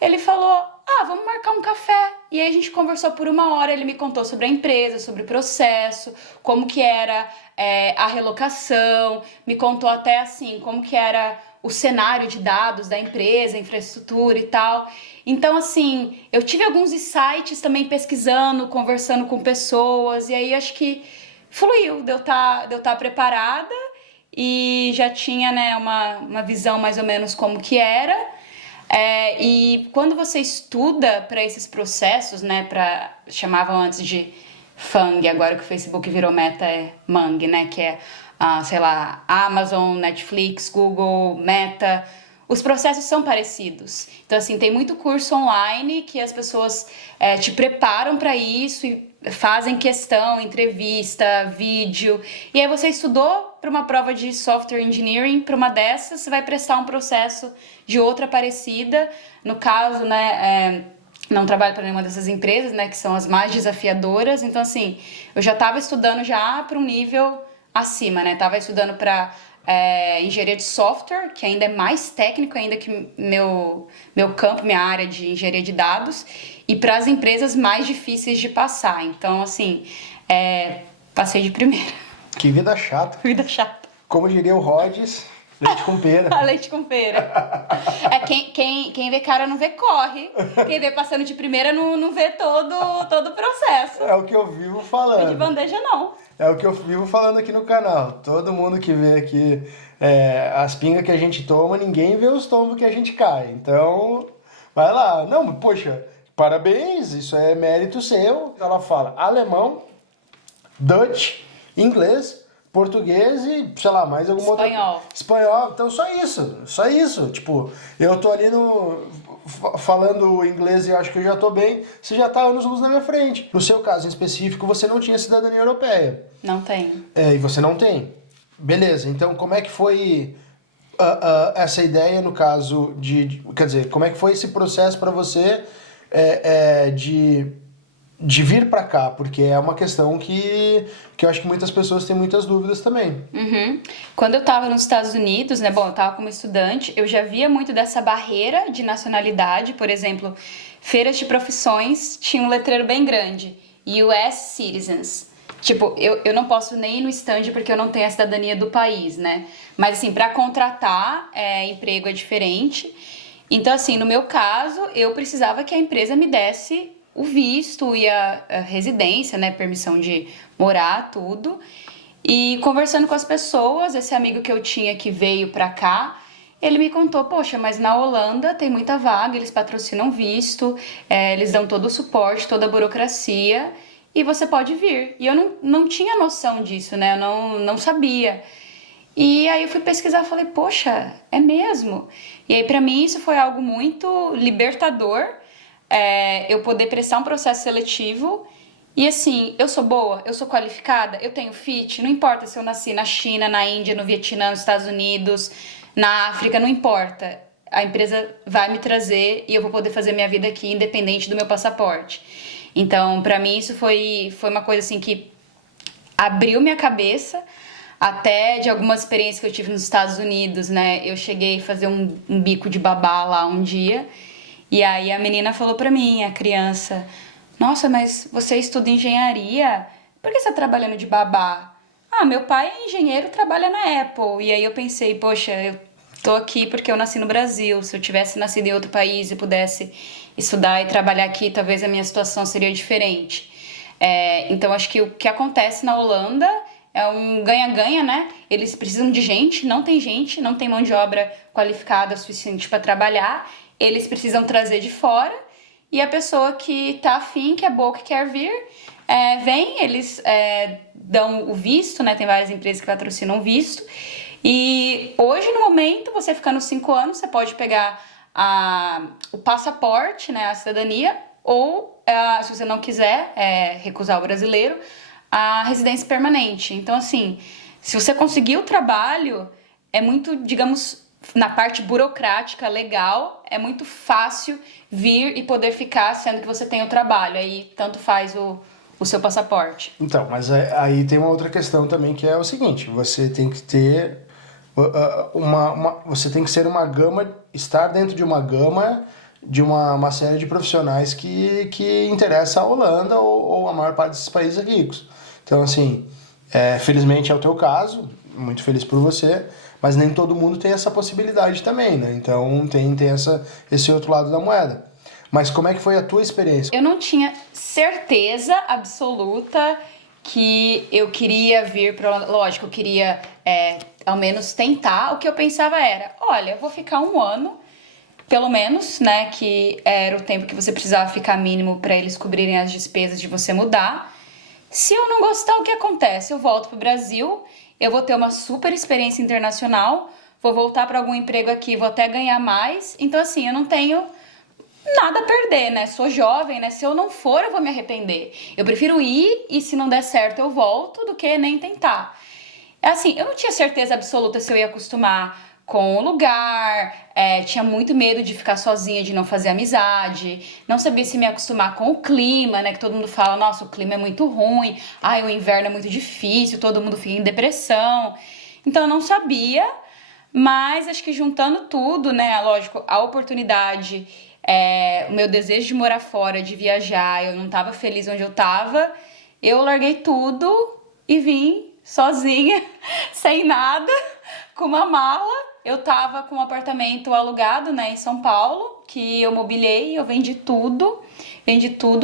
ele falou: vamos marcar um café. E aí a gente conversou por 1 hora, ele me contou sobre a empresa, sobre o processo, como que era a relocação, me contou até assim, como que era o cenário de dados da empresa, infraestrutura e tal. Então, assim, eu tive alguns insights também pesquisando, conversando com pessoas, e aí acho que fluiu, de eu tá preparada e já tinha, né, uma visão mais ou menos como que era. E quando você estuda para esses processos, né, chamavam antes de FANG, agora que o Facebook virou Meta é MANG, né, que é, sei lá, Amazon, Netflix, Google, Meta, os processos são parecidos. Então, assim, tem muito curso online que as pessoas te preparam para isso e fazem questão, entrevista, vídeo. E aí você estudou para uma prova de software engineering, para uma dessas você vai prestar um processo de outra parecida. No caso, né, não trabalho para nenhuma dessas empresas, né, que são as mais desafiadoras. Então, assim, eu já estava estudando já para um nível acima, né? Tava estudando para engenharia de software, que ainda é mais técnico ainda que meu campo, minha área de engenharia de dados, e para as empresas mais difíceis de passar. Então, assim, passei de primeira. Que vida chata. Vida chata. Como diria o Rhodes, leite com pera. Leite com pera. Quem vê cara não vê corre. Quem vê passando de primeira não vê todo o processo. É o que eu vivo falando. De bandeja, não. É o que eu vivo falando aqui no canal. Todo mundo que vê aqui as pingas que a gente toma, ninguém vê os tombos que a gente cai. Então, vai lá. Não, poxa, parabéns, isso é mérito seu. Ela fala alemão, Dutch, inglês, português e, sei lá, mais alguma outra... Espanhol. Então, só isso. Tipo, eu tô ali falando inglês e acho que eu já tô bem, você já tá anos-luz na minha frente. No seu caso em específico, você não tinha cidadania europeia. Não tem. E você não tem. Beleza, então como é que foi essa ideia no caso quer dizer, como é que foi esse processo para você de vir para cá? Porque é uma questão que eu acho que muitas pessoas têm muitas dúvidas também. Uhum. Quando eu tava nos Estados Unidos, né, bom, eu tava como estudante, eu já via muito dessa barreira de nacionalidade. Por exemplo, feiras de profissões tinha um letreiro bem grande, US Citizens. Tipo, eu não posso nem ir no stand porque eu não tenho a cidadania do país, né? Mas, assim, para contratar emprego é diferente. Então, assim, no meu caso, eu precisava que a empresa me desse o visto e a residência, né? Permissão de morar, tudo. E conversando com as pessoas, esse amigo que eu tinha que veio pra cá, ele me contou: poxa, mas na Holanda tem muita vaga, eles patrocinam visto, eles dão todo o suporte, toda a burocracia, e você pode vir. E eu não tinha noção disso, né? Eu não sabia. E aí eu fui pesquisar e falei: poxa, é mesmo? E aí pra mim isso foi algo muito libertador, eu poder prestar um processo seletivo. E assim, eu sou boa, eu sou qualificada, eu tenho fit, não importa se eu nasci na China, na Índia, no Vietnã, nos Estados Unidos, na África, não importa. a empresa vai me trazer e eu vou poder fazer minha vida aqui independente do meu passaporte. Então, para mim, isso foi uma coisa assim que abriu minha cabeça, até de algumas experiências que eu tive nos Estados Unidos, né? Eu cheguei a fazer um bico de babá lá um dia, e aí a menina falou pra mim, a criança, nossa, mas você estuda engenharia? Por que você tá trabalhando de babá? Ah, meu pai é engenheiro e trabalha na Apple. E aí eu pensei, poxa, eu tô aqui porque eu nasci no Brasil. Se eu tivesse nascido em outro país e pudesse estudar e trabalhar aqui, talvez a minha situação seria diferente. Então acho que o que acontece na Holanda é um ganha-ganha, né? Eles precisam de gente, não tem mão de obra qualificada o suficiente para trabalhar. Eles precisam trazer de fora. E a pessoa que tá afim, que é boa, que quer vir, vem, eles dão o visto, né? Tem várias empresas que patrocinam o visto. E hoje, no momento, você ficando 5 anos, você pode pegar o passaporte, né? A cidadania, ou, se você não quiser recusar o brasileiro, a residência permanente. Então, assim, se você conseguir o trabalho, é muito, digamos, na parte burocrática, legal, é muito fácil vir e poder ficar, sendo que você tem o trabalho. Aí, tanto faz o seu passaporte. Então, mas aí tem uma outra questão também, que é o seguinte, você tem que ter você tem que ser uma gama, estar dentro de uma gama de uma série de profissionais que interessa a Holanda ou a maior parte desses países ricos. Então, assim, felizmente é o teu caso, muito feliz por você, mas nem todo mundo tem essa possibilidade também, né? Então tem esse outro lado da moeda. Mas como é que foi a tua experiência? Eu não tinha certeza absoluta que eu queria vir para... Lógico, eu queria ao menos tentar. O que eu pensava era, olha, eu vou ficar 1 ano, pelo menos, né? Que era o tempo que você precisava ficar mínimo para eles cobrirem as despesas de você mudar. Se eu não gostar, o que acontece? Eu volto pro Brasil, eu vou ter uma super experiência internacional, vou voltar para algum emprego aqui, vou até ganhar mais. Então, assim, eu não tenho nada a perder, né? Sou jovem, né? Se eu não for, eu vou me arrepender. Eu prefiro ir e se não der certo eu volto do que nem tentar. Assim, eu não tinha certeza absoluta se eu ia acostumar com o lugar, tinha muito medo de ficar sozinha, de não fazer amizade, não sabia se me acostumar com o clima, né? Que todo mundo fala, nossa, o clima é muito ruim, ai, o inverno é muito difícil, todo mundo fica em depressão. Então eu não sabia, mas acho que juntando tudo, né? Lógico, a oportunidade, o meu desejo de morar fora, de viajar, eu não estava feliz onde eu estava, eu larguei tudo e vim sozinha, sem nada, com uma mala. Eu tava com um apartamento alugado, né, em São Paulo, que eu mobiliei, eu vendi tudo,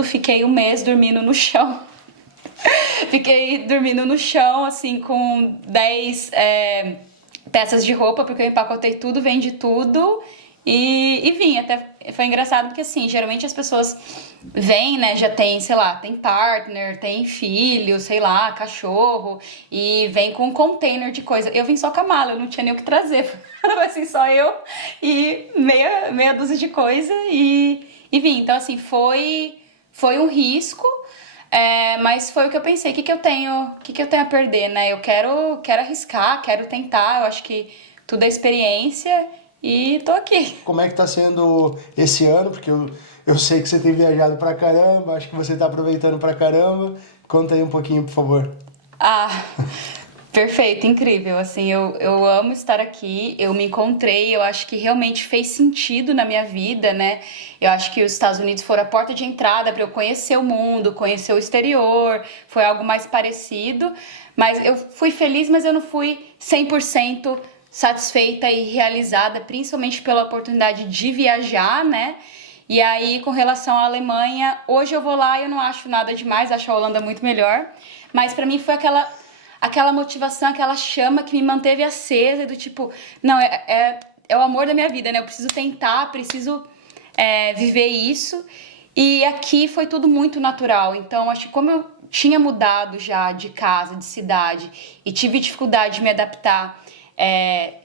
fiquei 1 mês dormindo no chão. Fiquei dormindo no chão, assim, com 10 peças de roupa, porque eu empacotei tudo, vendi tudo e vim. Até foi engraçado porque, assim, geralmente as pessoas vêm, né, já tem, sei lá, tem partner, tem filho, sei lá, cachorro, e vem com um container de coisa. Eu vim só com a mala, eu não tinha nem o que trazer. Assim, só eu e meia dúzia de coisa e vim. Então, assim, foi um risco, mas foi o que eu pensei. O que eu tenho a perder, né? Eu quero arriscar, quero tentar. Eu acho que tudo é experiência e tô aqui. Como é que tá sendo esse ano? Porque eu sei que você tem viajado pra caramba, acho que você tá aproveitando pra caramba. Conta aí um pouquinho, por favor. Perfeito, incrível, assim, eu amo estar aqui, eu me encontrei, eu acho que realmente fez sentido na minha vida, né? Eu acho que os Estados Unidos foram a porta de entrada para eu conhecer o mundo, conhecer o exterior, foi algo mais parecido, mas eu fui feliz, mas eu não fui 100% satisfeita e realizada, principalmente pela oportunidade de viajar, né? E aí, com relação à Alemanha, hoje eu vou lá e eu não acho nada demais, acho a Holanda muito melhor, mas para mim foi aquela motivação, aquela chama que me manteve acesa, do tipo, não, é o amor da minha vida, né? Eu preciso tentar, preciso viver isso. E aqui foi tudo muito natural. Então, acho que como eu tinha mudado já de casa, de cidade, e tive dificuldade de me adaptar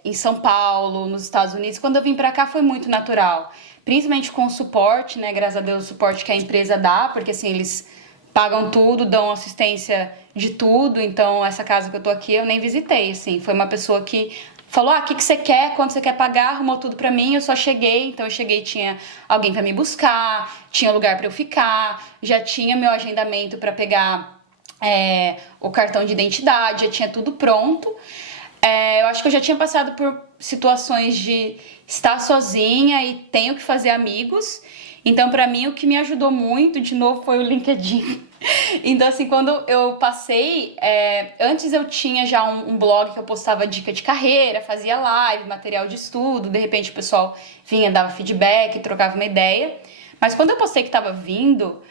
em São Paulo, nos Estados Unidos, quando eu vim pra cá foi muito natural. Principalmente com o suporte, né? Graças a Deus, o suporte que a empresa dá, porque assim, eles pagam tudo, dão assistência de tudo. Então, essa casa que eu tô aqui, eu nem visitei, assim. Foi uma pessoa que falou, o que você quer, quanto você quer pagar, arrumou tudo pra mim, eu só cheguei, então eu cheguei, tinha alguém pra me buscar, tinha lugar pra eu ficar, já tinha meu agendamento pra pegar o cartão de identidade, já tinha tudo pronto. Eu acho que eu já tinha passado por situações de estar sozinha e tenho que fazer amigos. Então, pra mim, o que me ajudou muito, de novo, foi o LinkedIn. Então, assim, quando eu passei... antes eu tinha já um blog que eu postava dica de carreira, fazia live, material de estudo. De repente, o pessoal vinha, dava feedback, trocava uma ideia. Mas quando eu postei que tava vindo...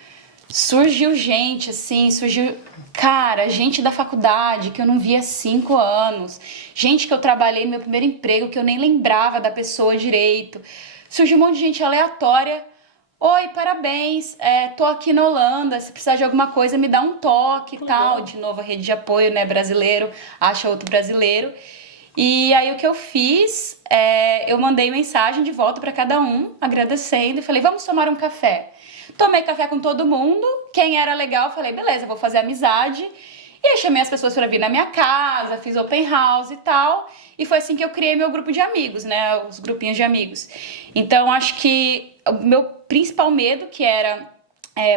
surgiu gente, assim, gente da faculdade que eu não via há 5 anos, gente que eu trabalhei no meu primeiro emprego que eu nem lembrava da pessoa direito, surgiu um monte de gente aleatória, oi, parabéns, tô aqui na Holanda, se precisar de alguma coisa me dá um toque e tal, de novo a rede de apoio, né, brasileiro, acha outro brasileiro, e aí o que eu fiz, eu mandei mensagem de volta para cada um, agradecendo, e falei, vamos tomar um café. Tomei café com todo mundo, quem era legal, eu falei, beleza, vou fazer amizade. E aí chamei as pessoas para vir na minha casa, fiz open house e tal. E foi assim que eu criei meu grupo de amigos, né, os grupinhos de amigos. Então, acho que o meu principal medo, que era,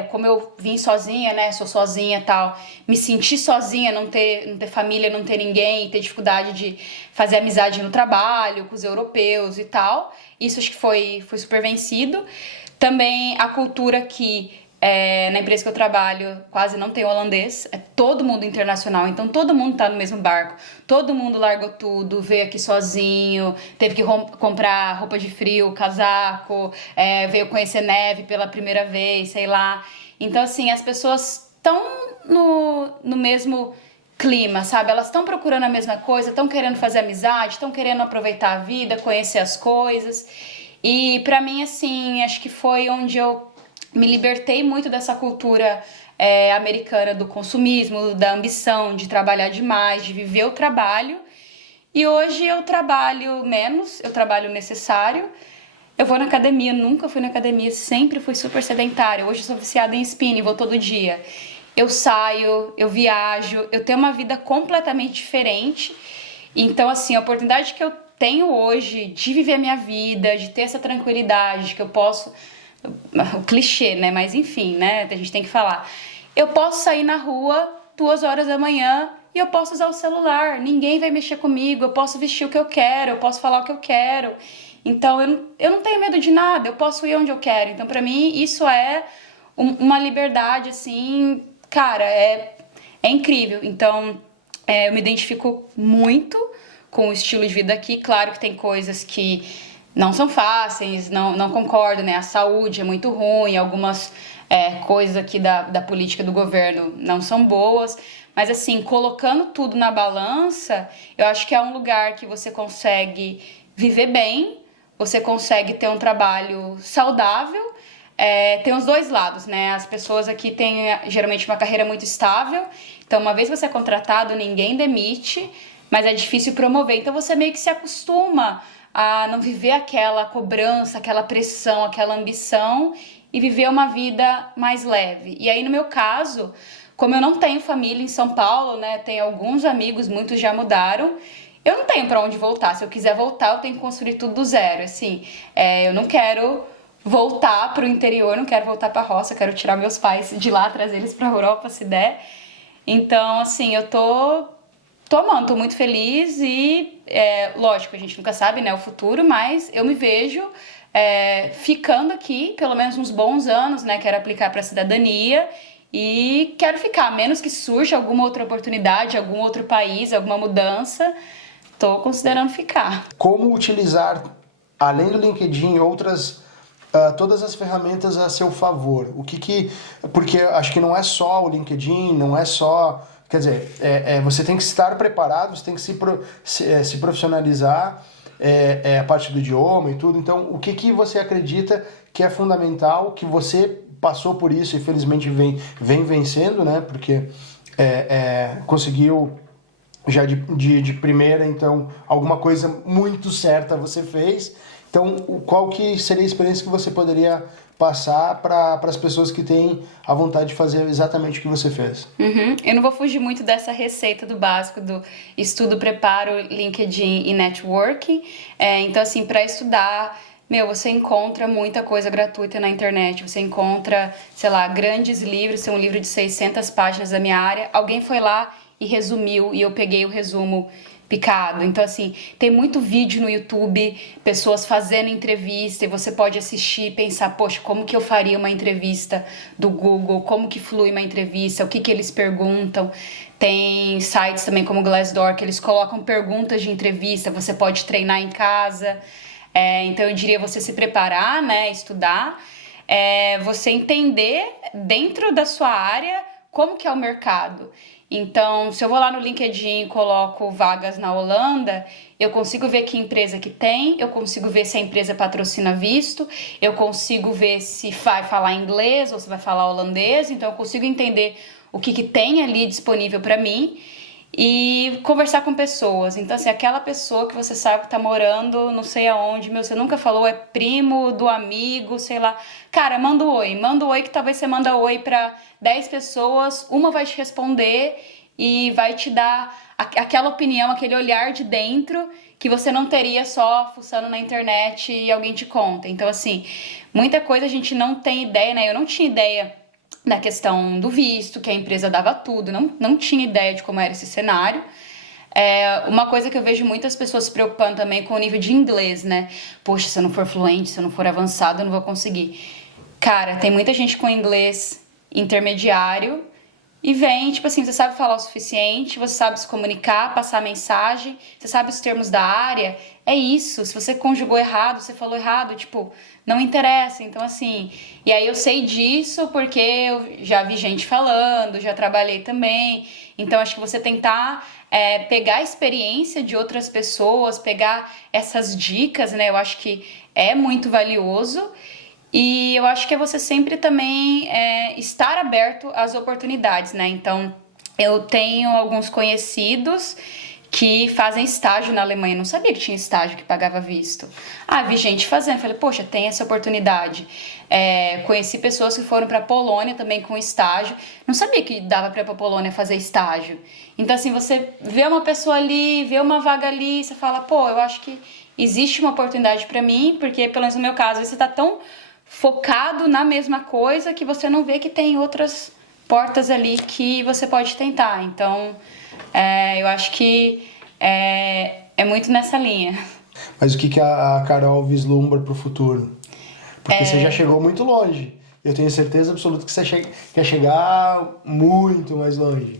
como eu vim sozinha, né, sou sozinha e tal, me sentir sozinha, não ter família, não ter ninguém, ter dificuldade de fazer amizade no trabalho, com os europeus e tal. Isso acho que foi super vencido. Também a cultura que na empresa que eu trabalho quase não tem holandês, é todo mundo internacional, então todo mundo tá no mesmo barco, todo mundo largou tudo, veio aqui sozinho, teve que comprar roupa de frio, casaco, veio conhecer neve pela primeira vez, sei lá. Então, assim, as pessoas estão no mesmo clima, sabe? Elas estão procurando a mesma coisa, estão querendo fazer amizade, estão querendo aproveitar a vida, conhecer as coisas. E pra mim, assim, acho que foi onde eu me libertei muito dessa cultura americana do consumismo, da ambição, de trabalhar demais, de viver o trabalho. E hoje eu trabalho menos, eu trabalho o necessário. Eu vou na academia, nunca fui na academia, sempre fui super sedentária. Hoje eu sou viciada em spinning, vou todo dia. Eu saio, eu viajo, eu tenho uma vida completamente diferente. Então, assim, a oportunidade que eu tenho hoje de viver a minha vida, de ter essa tranquilidade, de que eu posso... O clichê, né? Mas enfim, né? A gente tem que falar. Eu posso sair na rua 2 horas da manhã e eu posso usar o celular. Ninguém vai mexer comigo. Eu posso vestir o que eu quero. Eu posso falar o que eu quero. Então, eu não tenho medo de nada. Eu posso ir onde eu quero. Então, pra mim, isso é uma liberdade, assim... Cara, é incrível. Então, eu me identifico muito com o estilo de vida aqui. Claro que tem coisas que não são fáceis, não concordo, né? A saúde é muito ruim, algumas coisas aqui da política do governo não são boas. Mas, assim, colocando tudo na balança, eu acho que é um lugar que você consegue viver bem, você consegue ter um trabalho saudável. Tem os dois lados, né? As pessoas aqui têm geralmente uma carreira muito estável, então uma vez você é contratado, ninguém demite, mas é difícil promover, então você meio que se acostuma a não viver aquela cobrança, aquela pressão, aquela ambição e viver uma vida mais leve. E aí no meu caso, como eu não tenho família em São Paulo, né? Tenho alguns amigos, muitos já mudaram, eu não tenho pra onde voltar. Se eu quiser voltar, eu tenho que construir tudo do zero, assim. Eu não quero voltar pro interior, não quero voltar pra roça, eu quero tirar meus pais de lá, trazer eles pra Europa, se der. Então, assim, eu tô amando, tô muito feliz e, lógico, a gente nunca sabe, né, o futuro, mas eu me vejo ficando aqui pelo menos uns bons anos, né, quero aplicar pra cidadania e quero ficar, a menos que surja alguma outra oportunidade, algum outro país, alguma mudança, tô considerando ficar. Como utilizar, além do LinkedIn, todas as ferramentas a seu favor? Porque acho que não é só o LinkedIn, não é só... Quer dizer, você tem que estar preparado, você tem que se profissionalizar, a parte do idioma e tudo. Então, o que você acredita que é fundamental, que você passou por isso e felizmente vem vencendo, né? Porque conseguiu já de primeira, então, alguma coisa muito certa você fez. Então, qual que seria a experiência que você poderia passar para as pessoas que têm a vontade de fazer exatamente o que você fez. Eu não vou fugir muito dessa receita do básico do estudo, preparo, LinkedIn e networking. Então, assim, para estudar, você encontra muita coisa gratuita na internet. Você encontra, sei lá, grandes livros. Tem um livro de 600 páginas da minha área. Alguém foi lá e resumiu, e eu peguei o resumo picado. Então, assim, tem muito vídeo no YouTube, pessoas fazendo entrevista, e você pode assistir e pensar, poxa, como que eu faria uma entrevista do Google? Como que flui uma entrevista? O que que eles perguntam? Tem sites também como Glassdoor, que eles colocam perguntas de entrevista, você pode treinar em casa. Então, eu diria você se preparar, né, estudar, você entender dentro da sua área como que é o mercado. Então, se eu vou lá no LinkedIn e coloco vagas na Holanda, eu consigo ver que empresa que tem, eu consigo ver se a empresa patrocina visto, eu consigo ver se vai falar inglês ou se vai falar holandês, então eu consigo entender o que tem ali disponível para mim e conversar com pessoas. Então, assim, aquela pessoa que você sabe que tá morando não sei aonde, você nunca falou, é primo do amigo, sei lá. Cara, manda um oi que talvez você manda oi pra 10 pessoas, uma vai te responder e vai te dar aquela opinião, aquele olhar de dentro que você não teria só fuçando na internet e alguém te conta. Então, assim, muita coisa a gente não tem ideia, né? Eu não tinha ideia na questão do visto, que a empresa dava tudo, não tinha ideia de como era esse cenário. Uma coisa que eu vejo muitas pessoas se preocupando também com o nível de inglês, né? Poxa, se eu não for fluente, se eu não for avançado, eu não vou conseguir. Cara, tem muita gente com inglês intermediário e vem, tipo assim, você sabe falar o suficiente, você sabe se comunicar, passar mensagem, você sabe os termos da área, é isso. Se você conjugou errado, você falou errado, tipo, não interessa. Então, assim, e aí eu sei disso porque eu já vi gente falando, já trabalhei também. Então, acho que você tentar pegar a experiência de outras pessoas, pegar essas dicas, né, eu acho que é muito valioso. E eu acho que é você sempre também estar aberto às oportunidades, né? Então, eu tenho alguns conhecidos que fazem estágio na Alemanha. Não sabia que tinha estágio que pagava visto. Vi gente fazendo. Falei, poxa, tem essa oportunidade. Conheci pessoas que foram para a Polônia também com estágio. Não sabia que dava para ir para a Polônia fazer estágio. Então, assim, você vê uma pessoa ali, vê uma vaga ali, você fala, pô, eu acho que existe uma oportunidade para mim, porque, pelo menos no meu caso, você tá tão focado na mesma coisa que você não vê que tem outras portas ali que você pode tentar. Então, eu acho que é muito nessa linha. Mas o que a Carol vislumbra para o futuro? Porque você já chegou muito longe. Eu tenho certeza absoluta que você quer chegar muito mais longe.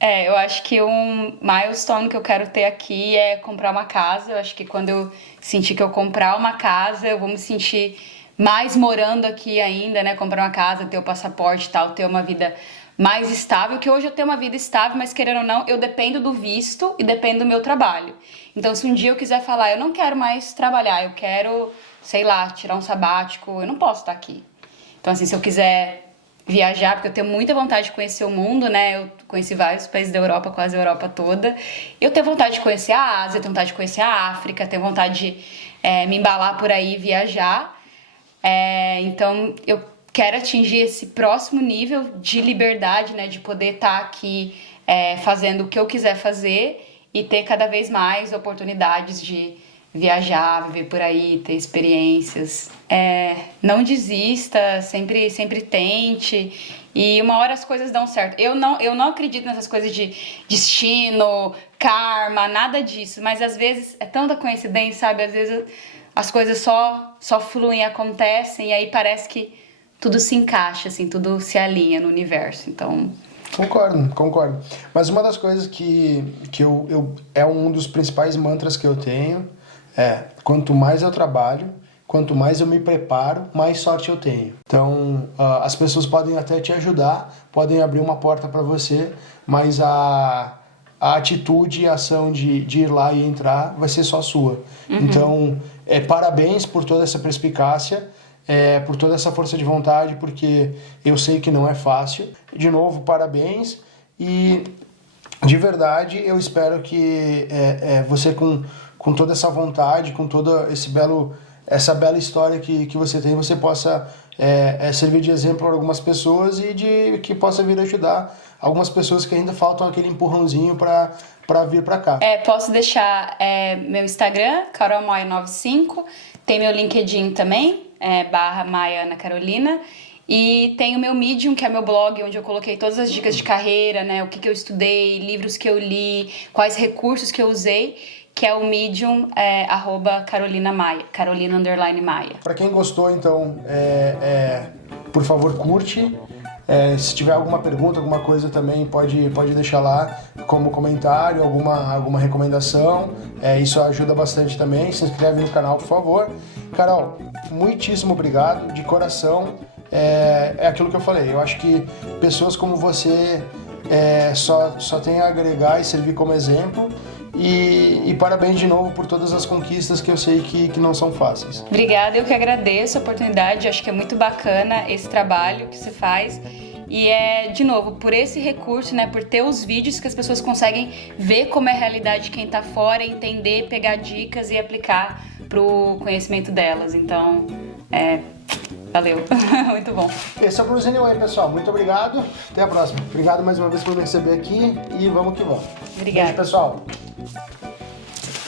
Eu acho que um milestone que eu quero ter aqui é comprar uma casa. Eu acho que quando eu sentir que eu comprar uma casa, eu vou me sentir mais morando aqui ainda, né? Comprar uma casa, ter o passaporte e tal, ter uma vida mais estável, que hoje eu tenho uma vida estável, mas querendo ou não, eu dependo do visto e dependo do meu trabalho. Então, se um dia eu quiser falar, eu não quero mais trabalhar, eu quero, sei lá, tirar um sabático, eu não posso estar aqui. Então, assim, se eu quiser viajar, porque eu tenho muita vontade de conhecer o mundo, né? Eu conheci vários países da Europa, quase a Europa toda. Eu tenho vontade de conhecer a Ásia, tenho vontade de conhecer a África, tenho vontade de me embalar por aí e viajar. Então, eu quero atingir esse próximo nível de liberdade, né? De poder estar aqui fazendo o que eu quiser fazer e ter cada vez mais oportunidades de viajar, viver por aí, ter experiências. Não desista, sempre tente. E uma hora as coisas dão certo. Eu não acredito nessas coisas de destino, karma, nada disso. Mas às vezes é tanta coincidência, sabe? Às vezes as coisas só fluem, acontecem, e aí parece que tudo se encaixa, assim, tudo se alinha no universo. Então, Concordo. Mas uma das coisas que é um dos principais mantras que eu tenho quanto mais eu trabalho, quanto mais eu me preparo, mais sorte eu tenho. Então, as pessoas podem até te ajudar, podem abrir uma porta para você, mas a atitude e a ação de ir lá e entrar vai ser só sua. Então, parabéns por toda essa perspicácia, por toda essa força de vontade, porque eu sei que não é fácil. De novo, parabéns, e de verdade eu espero que você com toda essa vontade, com todo essa bela história que você tem, você possa servir de exemplo para algumas pessoas e de que possa vir ajudar algumas pessoas que ainda faltam aquele empurrãozinho para vir para cá. Posso deixar meu Instagram, carolmaia95, tem meu LinkedIn também, /MaiaAnaCarolina, e tem o meu Medium, que é meu blog, onde eu coloquei todas as dicas de carreira, né, o que eu estudei, livros que eu li, quais recursos que eu usei, que é o Medium, @CarolinaMaia, Carolina_Maia. Para quem gostou, então, por favor, curte. Se tiver alguma pergunta, alguma coisa também, pode deixar lá como comentário, alguma recomendação. Isso ajuda bastante também. Se inscreve no canal, por favor. Carol, muitíssimo obrigado, de coração. É aquilo que eu falei. Eu acho que pessoas como você só tem a agregar e servir como exemplo. E parabéns de novo por todas as conquistas que eu sei que não são fáceis. Obrigada, eu que agradeço a oportunidade, acho que é muito bacana esse trabalho que você faz. E de novo, por esse recurso, né, por ter os vídeos que as pessoas conseguem ver como é a realidade de quem tá fora, entender, pegar dicas e aplicar pro conhecimento delas. Então, valeu, muito bom. Esse é o Bruce Anyway, pessoal. Muito obrigado. Até a próxima. Obrigado mais uma vez por me receber aqui e vamos que vamos. Obrigada. Beijo, pessoal.